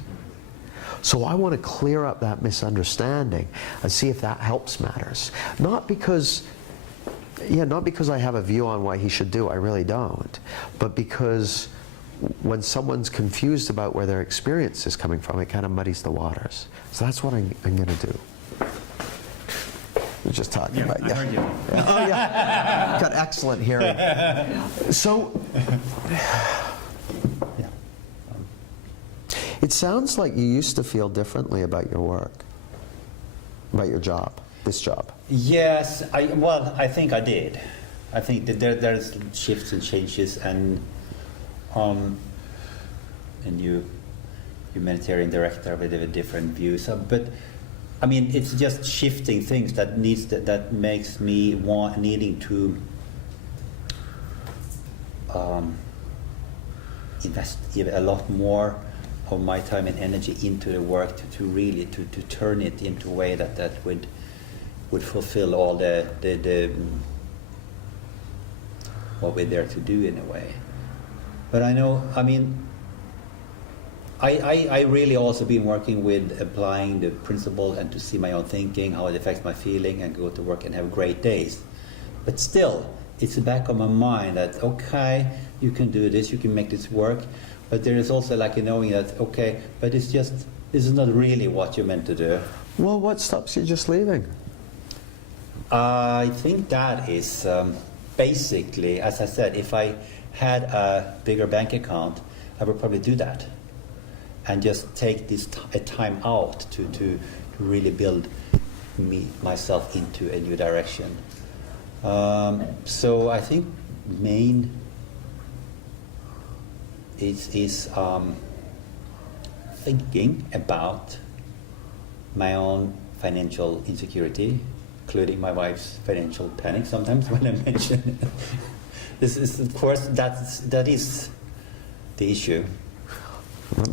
So I want to clear up that misunderstanding and see if that helps matters. Not because I have a view on what he should do, I really don't, but because when someone's confused about where their experience is coming from, it kind of muddies the waters. So that's what I'm going to do. We're just talking about I heard you. Oh yeah, got excellent hearing. So it sounds like you used to feel differently about your work, about your job, this job. Yes, I think I did. I think that there's shifts and changes, and you humanitarian director with a different views. But I mean, it's just shifting things that makes me needing to invest a lot more of my time and energy into the work to really turn it into a way that would fulfill all the what we're there to do in a way. But I know, I mean, I really also been working with applying the principle and to see my own thinking, how it affects my feeling, and go to work and have great days. But still, it's the back of my mind that, okay, you can do this, you can make this work, but there is also like a knowing that, okay, but this is not really what you're meant to do. Well, what stops you just leaving? I think that is basically, as I said, if I had a bigger bank account, I would probably do that and just take this a time out to really build myself into a new direction. So I think main is thinking about my own financial insecurity, including my wife's financial panic sometimes when I mention it. This is, of course, that is the issue.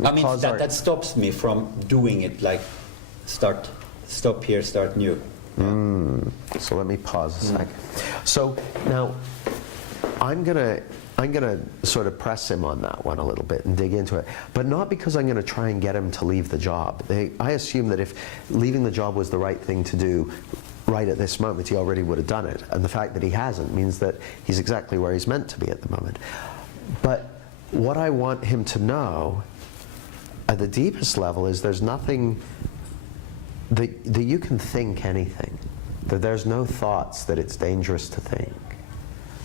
I mean, that stops me from doing it, like stop here, start new. So let me pause a second. So now, I'm going to I'm going to sort of press him on that one a little bit and dig into it, but not because I'm going to try and get him to leave the job. I assume that if leaving the job was the right thing to do right at this moment, he already would have done it. And the fact that he hasn't means that he's exactly where he's meant to be at the moment. But what I want him to know at the deepest level is there's nothing that you can think anything, that there's no thoughts that it's dangerous to think,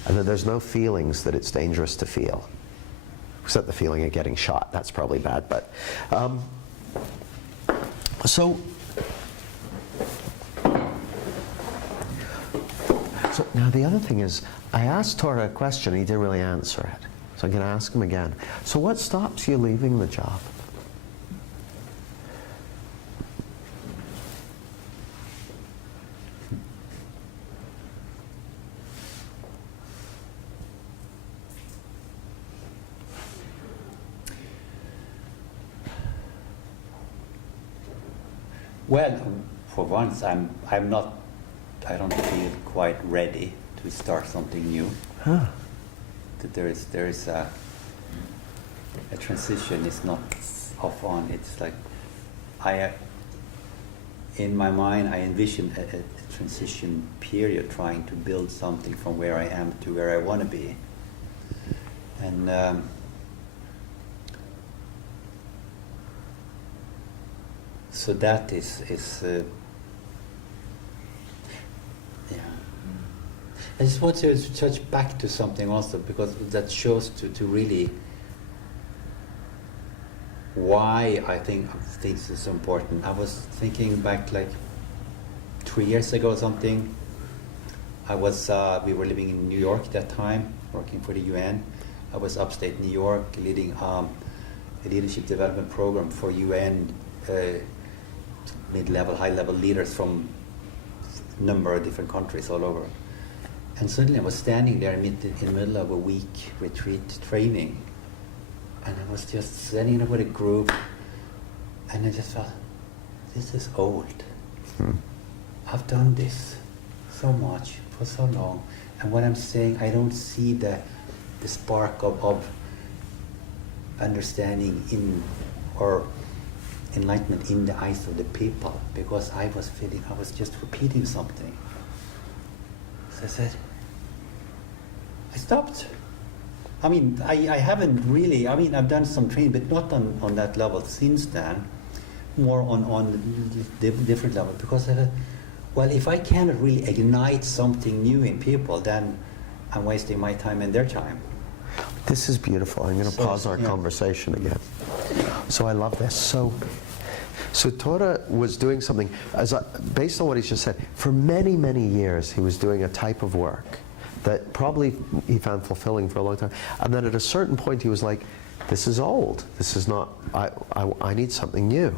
and that there's no feelings that it's dangerous to feel, except the feeling of getting shot. That's probably bad, but so now the other thing is, I asked Tora a question, he didn't really answer it, so I'm going to ask him again. So what stops you leaving the job? Well, for once, I don't feel quite ready to start something new. Huh. That there is a transition is not off on. It's like in my mind, I envision a transition period, trying to build something from where I am to where I want to be. And so that is yeah. I just want to touch back to something also, because that shows to really why I think this is important. I was thinking back like 3 years ago or something. We were living in New York at that time, working for the UN. I was upstate New York leading a leadership development program for UN mid-level, high-level leaders from a number of different countries all over. And suddenly I was standing there in the middle of a week retreat training, and I was just standing there with a group, and I just thought, this is old. I've done this so much for so long, and what I'm saying, I don't see the spark of understanding or enlightenment in the eyes of the people, because I was just repeating something. So I said, I stopped. I mean, I haven't really, I've done some training, but not on that level since then, more on the different level, because I thought, well, if I cannot really ignite something new in people, then I'm wasting my time and their time. This is beautiful. I'm going to pause our conversation again. So I love this. So Tora was doing something, based on what he's just said, for many, many years he was doing a type of work that probably he found fulfilling for a long time. And then at a certain point he was like, this is old. This is not, I need something new.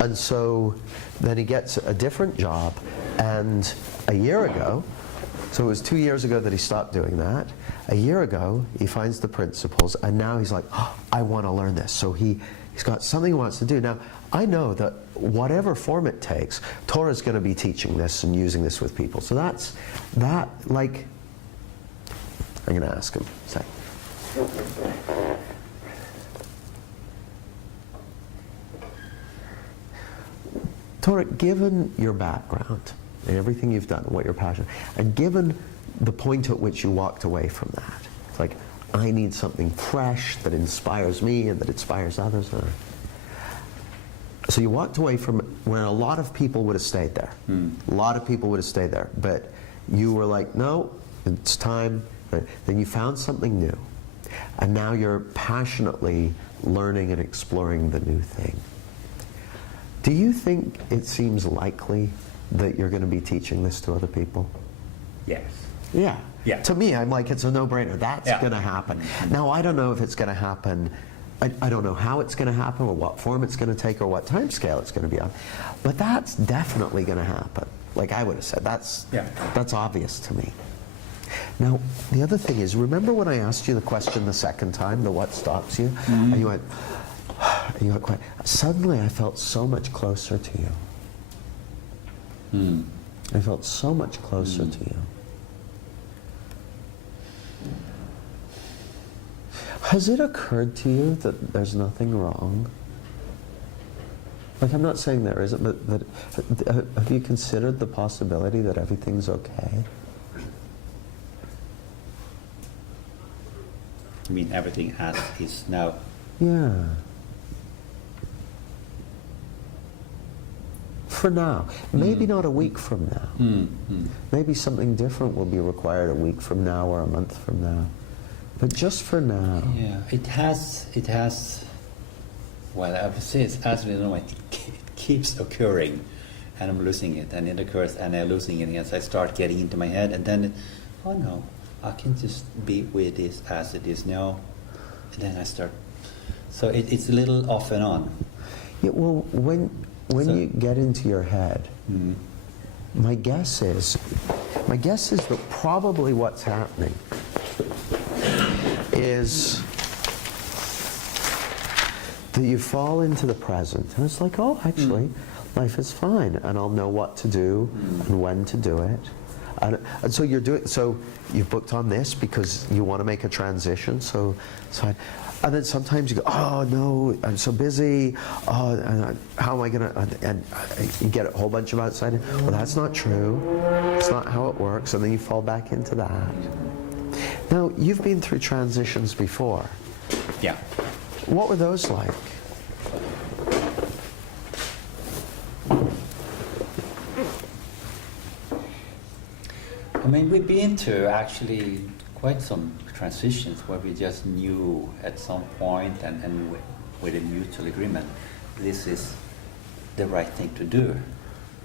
And so then he gets a different job, and a year ago, so it was 2 years ago that he stopped doing that. A year ago, he finds the principles, and now he's like, oh, I want to learn this. So he's got something he wants to do. Now, I know that whatever form it takes, Tora's going to be teaching this and using this with people. So I'm going to ask him. Say. Tora, given your background and everything you've done, what you're passionate, and given the point at which you walked away from that, it's like, I need something fresh that inspires me and that inspires others. So you walked away from where a lot of people would have stayed there. A lot of people would have stayed there, but you were like, no, it's time. Then you found something new, and now you're passionately learning and exploring the new thing. Do you think it seems likely that you're going to be teaching this to other people? Yes. Yeah. Yeah. To me, I'm like, it's a no-brainer. That's going to happen. Now, I don't know if it's going to happen. I don't know how it's going to happen, or what form it's going to take, or what time scale it's going to be on. But that's definitely going to happen. Like I would have said, that's obvious to me. Now, the other thing is, remember when I asked you the question the second time, the what stops you? And you went quiet. Suddenly, I felt so much closer to you. I felt so much closer to you. Has it occurred to you that there's nothing wrong? Like, I'm not saying there isn't, but have you considered the possibility that everything's okay? I mean, everything as is now. Yeah. For now. Maybe not a week from now. Maybe something different will be required a week from now or a month from now. But just for now. Yeah, it has, well, I would say it's as we know, it keeps occurring, and I'm losing it, and it occurs, and I'm losing it as I start getting into my head, and then, oh no, I can just be with this as it is now, and then I start, so it's a little off and on. Yeah, well, when you get into your head, my guess is that probably what's happening is that you fall into the present, and it's like, oh, actually, life is fine, and I'll know what to do and when to do it. And so so you've booked on this because you want to make a transition, and then sometimes you go, oh no, I'm so busy, and how am I going to, and you get a whole bunch of outside, well, that's not true, it's not how it works, and then you fall back into that. Now, you've been through transitions before. Yeah. What were those like? I mean, we've been to actually quite some transitions where we just knew at some point and with a mutual agreement, this is the right thing to do.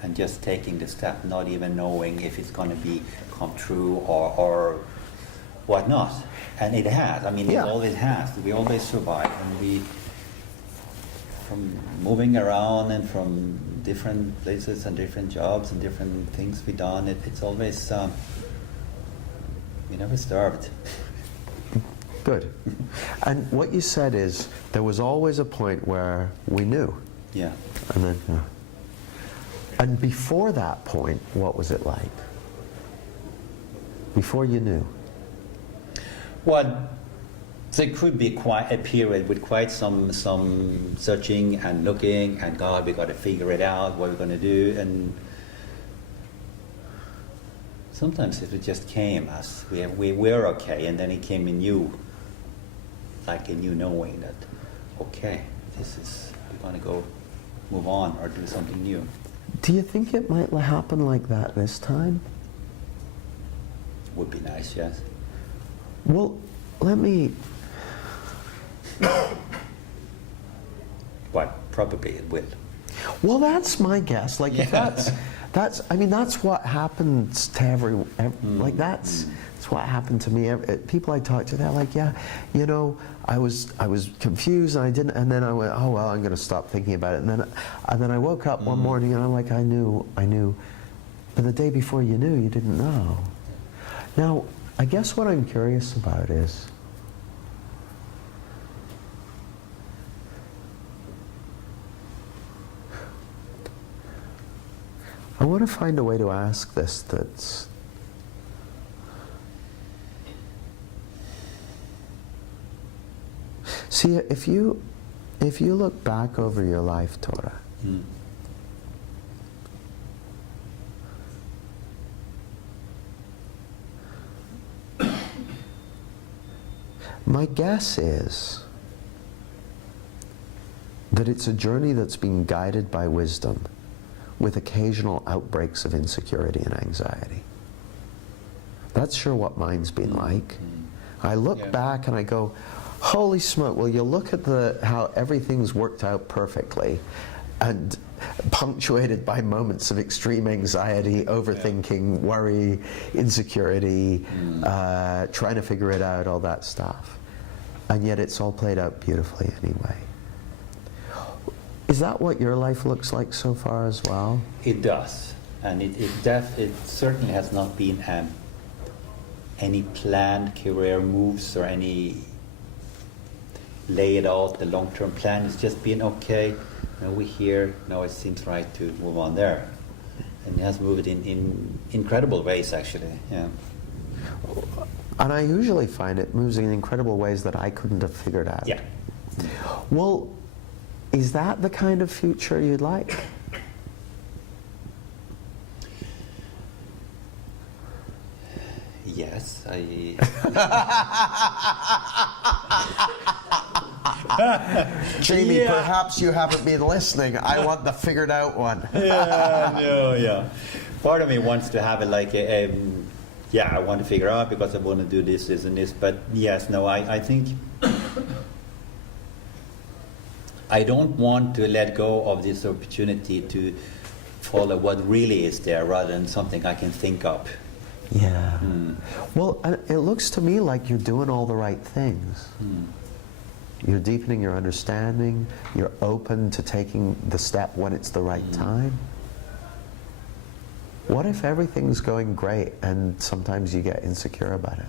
And just taking the step, not even knowing if it's going to come true or whatnot. And it has. I mean, it always has. We always survive. And from moving around and from different places and different jobs and different things we've done, it's always, we never starved. Good. And what you said is, there was always a point where we knew. Yeah. And then, yeah. And before that point, what was it like? Before you knew? Well, there could be quite a period with quite some searching and looking, and God, we got to figure it out, what we're going to do, and sometimes it just came as we were okay, and then it came in new, like a new knowing that, okay, we're going to go move on or do something new. Do you think it might happen like that this time? Would be nice, yes. Well, let me... Well, probably it will. Well, that's my guess. Like, if that's I mean, that's what happens to every like, that's what happened to me. People I talk to, they're like, yeah, you know, I was confused, and I didn't, and then I went, oh, well, I'm going to stop thinking about it. And then I woke up one morning, and I'm like, I knew. But the day before you knew, you didn't know. Now, I guess what I'm curious about is, I want to find a way to ask this that's... See, if you look back over your life, Tora, my guess is that it's a journey that's been guided by wisdom, with occasional outbreaks of insecurity and anxiety. That's sure what mine's been like. I look back and I go, holy smoke, well, you look at how everything's worked out perfectly, and punctuated by moments of extreme anxiety, overthinking, worry, insecurity, trying to figure it out, all that stuff. And yet it's all played out beautifully anyway. Is that what your life looks like so far as well? It does, and it certainly has not been any planned career moves or any laid out the long-term plan. It's just been okay. Now we're here. Now it seems right to move on there, and it has moved in incredible ways, actually. Yeah. And I usually find it moves in incredible ways that I couldn't have figured out. Yeah. Well, is that the kind of future you'd like? Yes, I. Jamie, Yeah. perhaps you haven't been listening. I want the figured out one. Yeah, no, yeah. Part of me wants to have it like yeah, I want to figure out because I want to do this, and this. But yes, no, I think I don't want to let go of this opportunity to follow what really is there rather than something I can think of. Yeah. Well, it looks to me like you're doing all the right things. You're deepening your understanding. You're open to taking the step when it's the right time. What if everything's going great and sometimes you get insecure about it?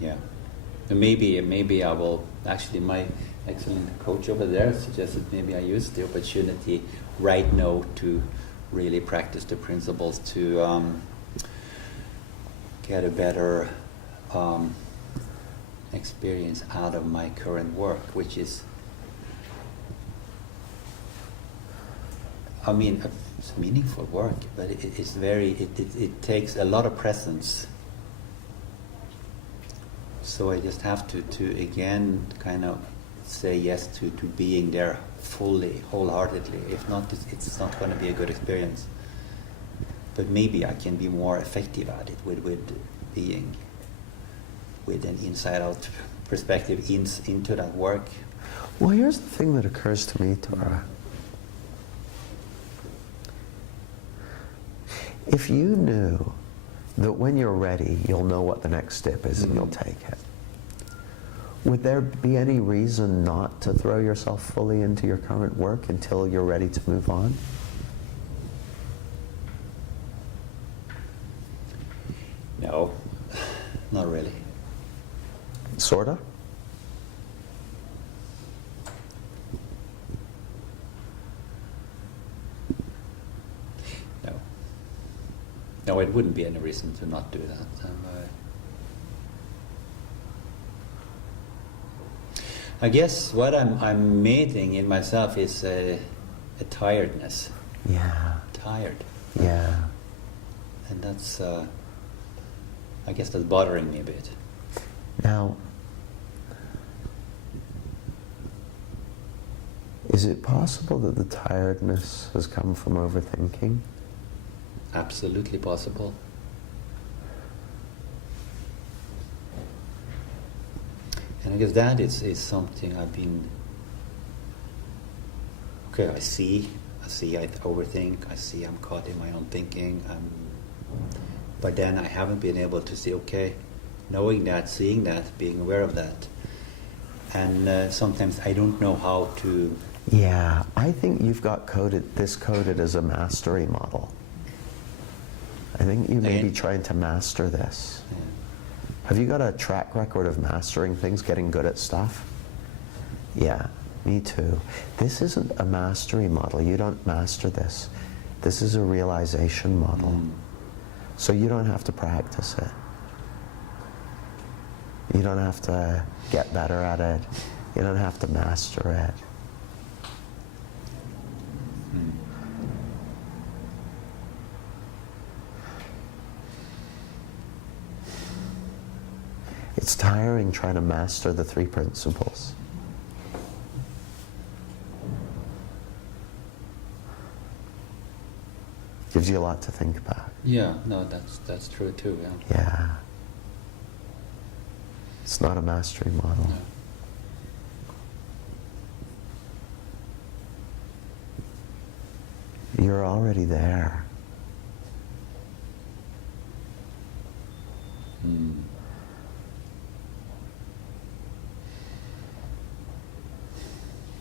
Yeah. And maybe I will, actually my excellent coach over there suggested maybe I use the opportunity right now to really practice the principles to get a better experience out of my current work, which is, I mean, it's meaningful work, but it's very, it takes a lot of presence. So I just have to again kind of say yes to being there fully, wholeheartedly. If not, it's not going to be a good experience. But maybe I can be more effective at it with being with an inside-out perspective into that work. Well, here's the thing that occurs to me, Tora. If you knew that when you're ready, you'll know what the next step is and you'll take it, would there be any reason not to throw yourself fully into your current work until you're ready to move on? No, not really. Sorta? No. No, it wouldn't be any reason to not do that. I guess what I'm meeting in myself is a tiredness. Yeah. Tired. Yeah. And that's, I guess that's bothering me a bit. Now, is it possible that the tiredness has come from overthinking? Absolutely possible. And I guess that is something I've been, okay, I see I overthink, I see I'm caught in my own thinking, but then I haven't been able to see, okay, knowing that, seeing that, being aware of that. And sometimes I don't know how to... Yeah, I think you've got this coded as a mastery model. I think you may be trying to master this. Yeah. Have you got a track record of mastering things, getting good at stuff? Yeah, me too. This isn't a mastery model. You don't master this. This is a realization model. So you don't have to practice it. You don't have to get better at it. You don't have to master it. It's tiring trying to master the three principles. Gives you a lot to think about. Yeah, no, that's true too, yeah. Yeah. It's not a mastery model. No. You're already there.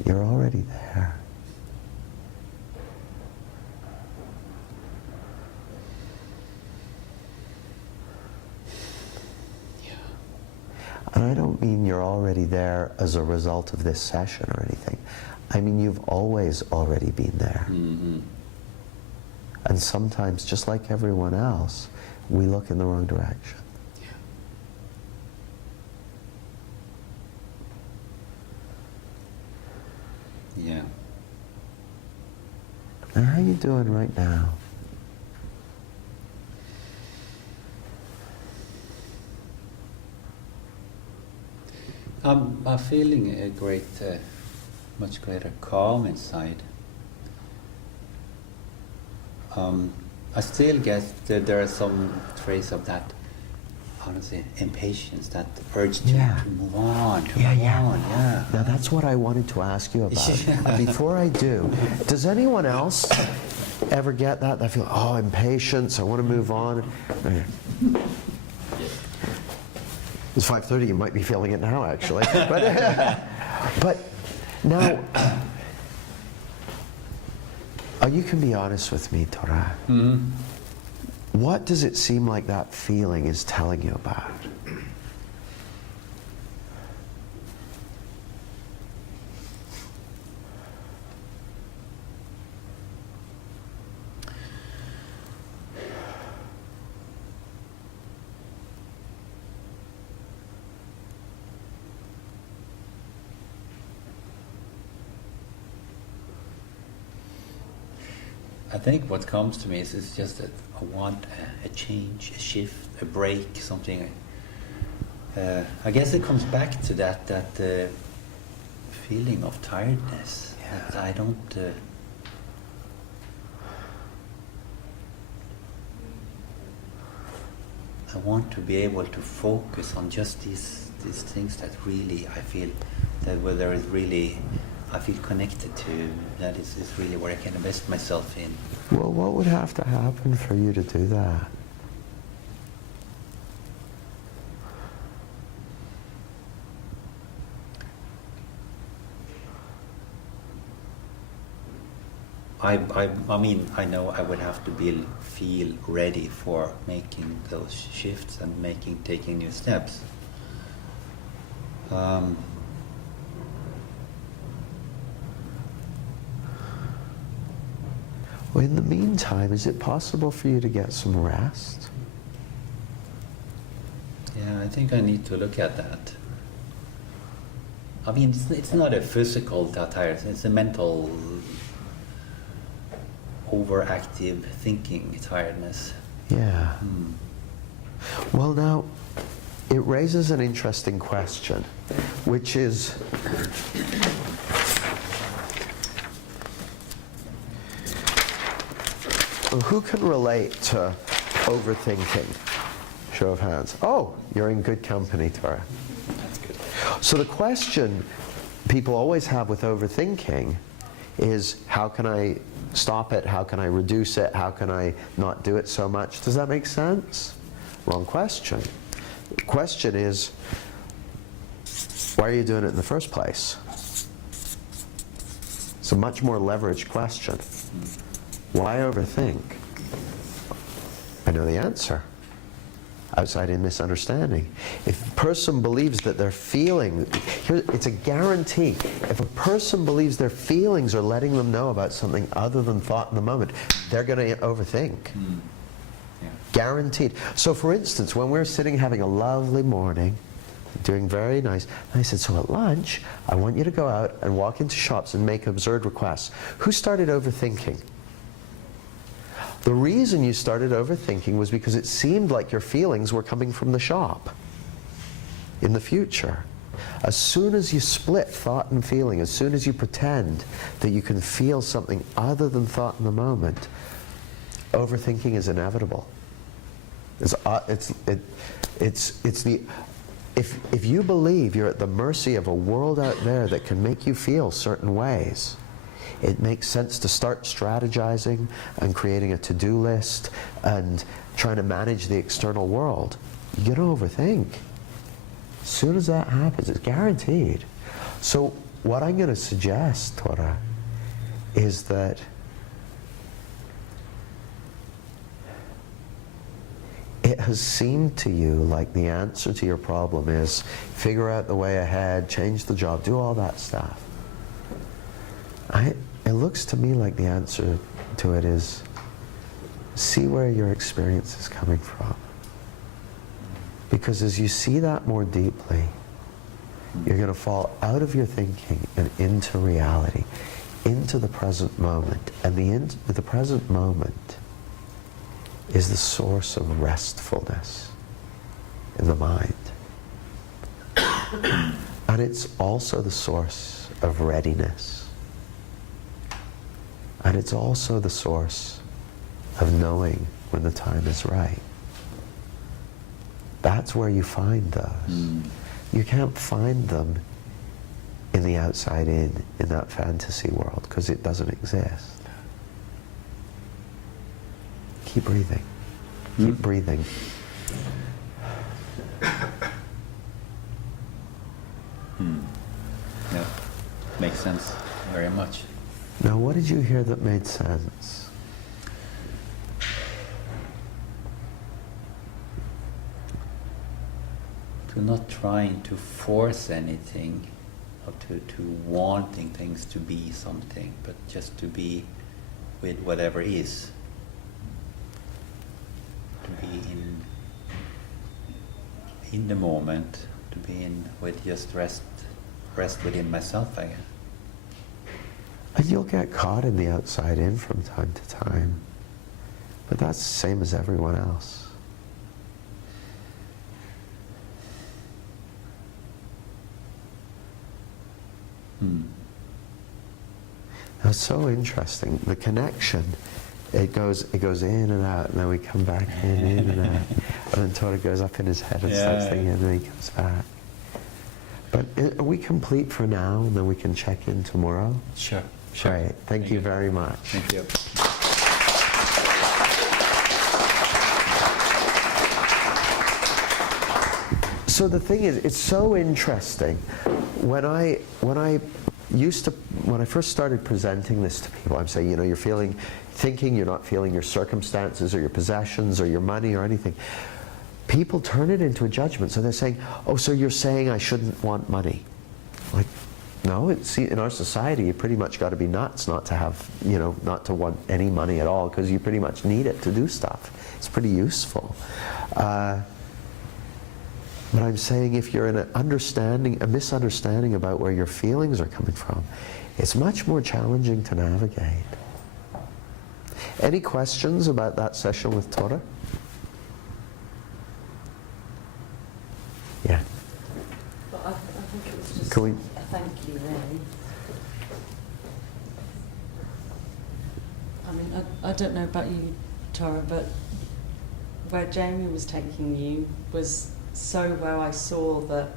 You're already there. And I don't mean you're already there as a result of this session or anything. I mean you've always already been there. And sometimes, just like everyone else, we look in the wrong direction. Yeah. And how are you doing right now? I'm feeling a much greater calm inside. I still get that there are some trace of that, honestly, impatience, that urge to move on, to move on. Yeah. Now that's what I wanted to ask you about. And before I do, does anyone else ever get that? I feel, oh, impatience, I want to move on. It's 5:30, you might be feeling it now, actually. But now, you can be honest with me, Tora. Mm-hmm. What does it seem like that feeling is telling you about? I think what comes to me is just that I want a change, a shift, a break, something. I guess it comes back to that feeling of tiredness. That I don't. I want to be able to focus on just these things that really I feel that where there is really. I feel connected to, that is really where I can invest myself in. Well, what would have to happen for you to do that? I mean, I know I would have to feel ready for making those shifts and taking new steps. Well, in the meantime, is it possible for you to get some rest? Yeah, I think I need to look at that. I mean, it's not a physical tiredness, it's a mental, overactive thinking tiredness. Yeah. Well, now, it raises an interesting question, which is, who can relate to overthinking? Show of hands. Oh, you're in good company, Tara. That's good. So the question people always have with overthinking is, how can I stop it? How can I reduce it? How can I not do it so much? Does that make sense? Wrong question. The question is, why are you doing it in the first place? It's a much more leveraged question. Why overthink? I know the answer. Outside in misunderstanding. If a person believes that their feeling, it's a guarantee. If a person believes their feelings are letting them know about something other than thought in the moment, they're going to overthink. Yeah. Guaranteed. So for instance, when we're sitting having a lovely morning, doing very nice, and I said, so at lunch, I want you to go out and walk into shops and make absurd requests. Who started overthinking? The reason you started overthinking was because it seemed like your feelings were coming from the shop in the future. As soon as you split thought and feeling, as soon as you pretend that you can feel something other than thought in the moment, overthinking is inevitable. If you believe you're at the mercy of a world out there that can make you feel certain ways, it makes sense to start strategizing and creating a to-do list and trying to manage the external world. You're going to overthink. As soon as that happens, it's guaranteed. So what I'm going to suggest, Tora, is that it has seemed to you like the answer to your problem is figure out the way ahead, change the job, do all that stuff. It looks to me like the answer to it is see where your experience is coming from. Because as you see that more deeply, you're going to fall out of your thinking and into reality, into the present moment. And the present moment is the source of restfulness in the mind. And it's also the source of readiness. And it's also the source of knowing when the time is right. That's where you find those. You can't find them in the outside in that fantasy world, because it doesn't exist. Keep breathing. Keep breathing. Yeah, makes sense very much. Now, what did you hear that made sense? To not trying to force anything, or to wanting things to be something, but just to be with whatever is. To be in the moment, to be with just rest within myself, I guess. And you'll get caught in the outside in from time to time. But that's the same as everyone else. Now, it's so interesting. The connection, it goes in and out, and then we come back in and out. And then Tora goes up in his head and starts thinking, and then he comes back. But are we complete for now, and then we can check in tomorrow? Sure. Right. Thank you very much. Thank you. So the thing is, it's so interesting. When I first started presenting this to people, I'm saying, you're thinking you're not feeling your circumstances or your possessions or your money or anything. People turn it into a judgment. So they're saying, oh, so you're saying I shouldn't want money? Like, no, in our society, you pretty much got to be nuts not to have, not to want any money at all, because you pretty much need it to do stuff. It's pretty useful. But I'm saying if you're in a misunderstanding about where your feelings are coming from, it's much more challenging to navigate. Any questions about that session with Tora? Yeah. But I think it was just Can we- a thank you, really. I mean, I don't know about you, Tora, but where Jamie was taking you was so where I saw that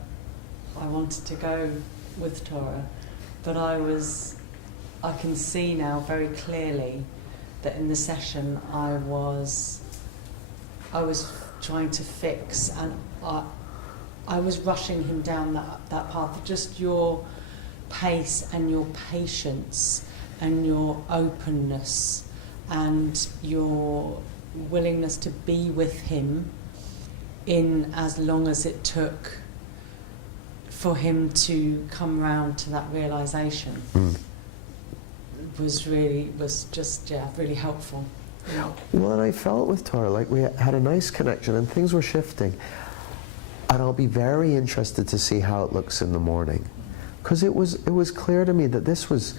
I wanted to go with Tora, but I can see now very clearly that in the session I was trying to fix, and I was rushing him down that path of just your pace and your patience and your openness and your willingness to be with him in as long as it took for him to come round to that realisation was just really helpful. Well, and I felt with Tora like we had a nice connection and things were shifting. And I'll be very interested to see how it looks in the morning. Because it was clear to me that this was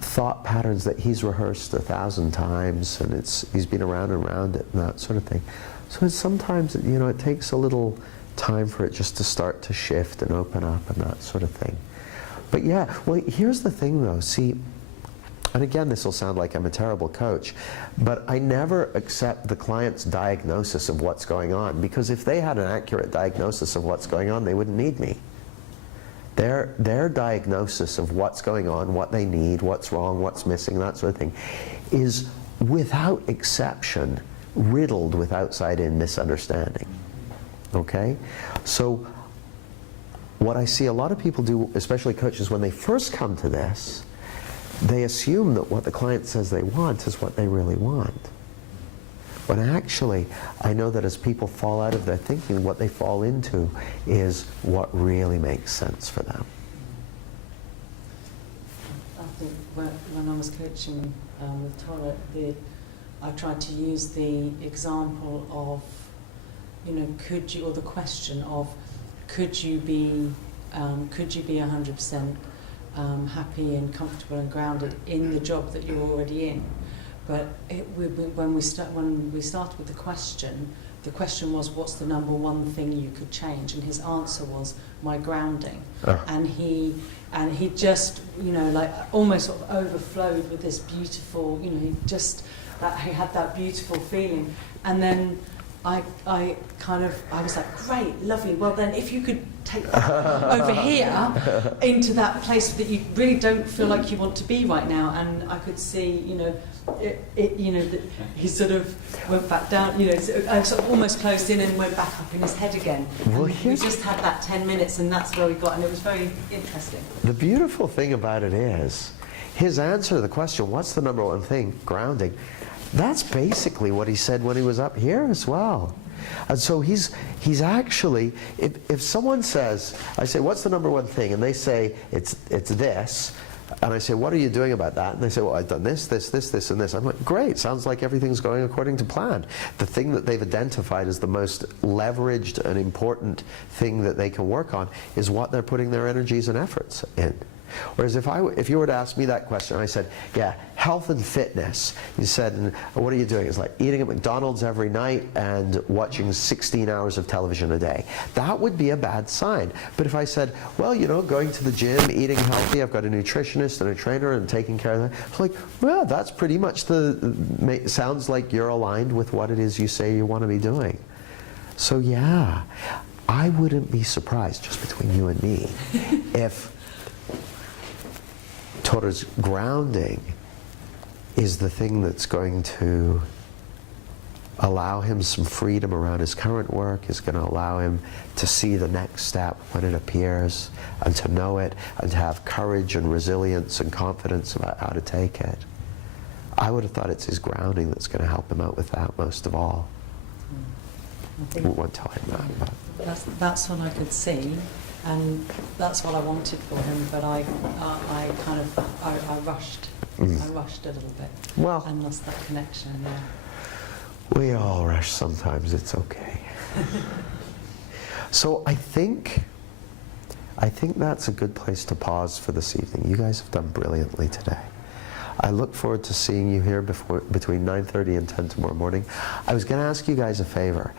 thought patterns that he's rehearsed 1,000 times, and he's been around and around it and that sort of thing. So sometimes, it takes a little time for it just to start to shift and open up and that sort of thing. But yeah, well, here's the thing though, see, and again, this will sound like I'm a terrible coach, but I never accept the client's diagnosis of what's going on, because if they had an accurate diagnosis of what's going on, they wouldn't need me. Their diagnosis of what's going on, what they need, what's wrong, what's missing, that sort of thing, is without exception riddled with outside-in misunderstanding. Okay? So what I see a lot of people do, especially coaches, when they first come to this, they assume that what the client says they want is what they really want. When actually, I know that as people fall out of their thinking, what they fall into is what really makes sense for them. I think when I was coaching with Tora, I tried to use the example of, could you, or the question of, could you be 100% happy and comfortable and grounded in the job that you're already in? But when we started with the question was, what's the number one thing you could change? And his answer was, my grounding. And he just, like almost sort of overflowed with this beautiful, he had that beautiful feeling. And then I was like, great, lovely. Well then, if you could take that over here into that place that you really don't feel like you want to be right now. And I could see, that he sort of went back down, I sort of almost closed in and went back up in his head again. Well, we just had that 10 minutes, and that's where we got, and it was very interesting. The beautiful thing about it is, his answer to the question, what's the number one thing? Grounding. That's basically what he said when he was up here as well. And so he's actually, if someone says, I say, what's the number one thing? And they say, it's this. And I say, what are you doing about that? And they say, well, I've done this, this, and this. I'm like, great, sounds like everything's going according to plan. The thing that they've identified as the most leveraged and important thing that they can work on is what they're putting their energies and efforts in. Whereas if you were to ask me that question, I said, yeah, health and fitness. You said, what are you doing? It's like eating at McDonald's every night and watching 16 hours of television a day. That would be a bad sign. But if I said, well, going to the gym, eating healthy, I've got a nutritionist and a trainer and taking care of that, it's like, well, that's pretty much sounds like you're aligned with what it is you say you want to be doing. So yeah, I wouldn't be surprised, just between you and me, if Tora's grounding is the thing that's going to allow him some freedom around his current work, is going to allow him to see the next step when it appears, and to know it, and to have courage and resilience and confidence about how to take it. I would have thought it's his grounding that's going to help him out with that most of all. I won't tell him that. But. That's what I could see. And that's what I wanted for him, but I rushed. I rushed a little bit. Well, and lost that connection. Yeah. We all rush sometimes. It's okay. So I think that's a good place to pause for this evening. You guys have done brilliantly today. I look forward to seeing you here between 9:30 and 10 tomorrow morning. I was going to ask you guys a favor.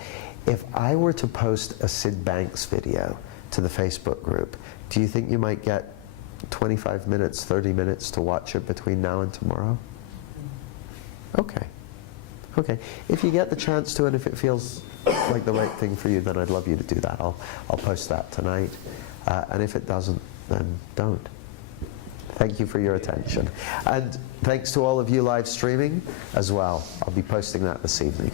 If I were to post a Sid Banks video to the Facebook group, do you think you might get 25 minutes, 30 minutes to watch it between now and tomorrow? Okay. Okay. If you get the chance to, and if it feels like the right thing for you, then I'd love you to do that. I'll post that tonight. And if it doesn't, then don't. Thank you for your attention. And thanks to all of you live streaming as well. I'll be posting that this evening.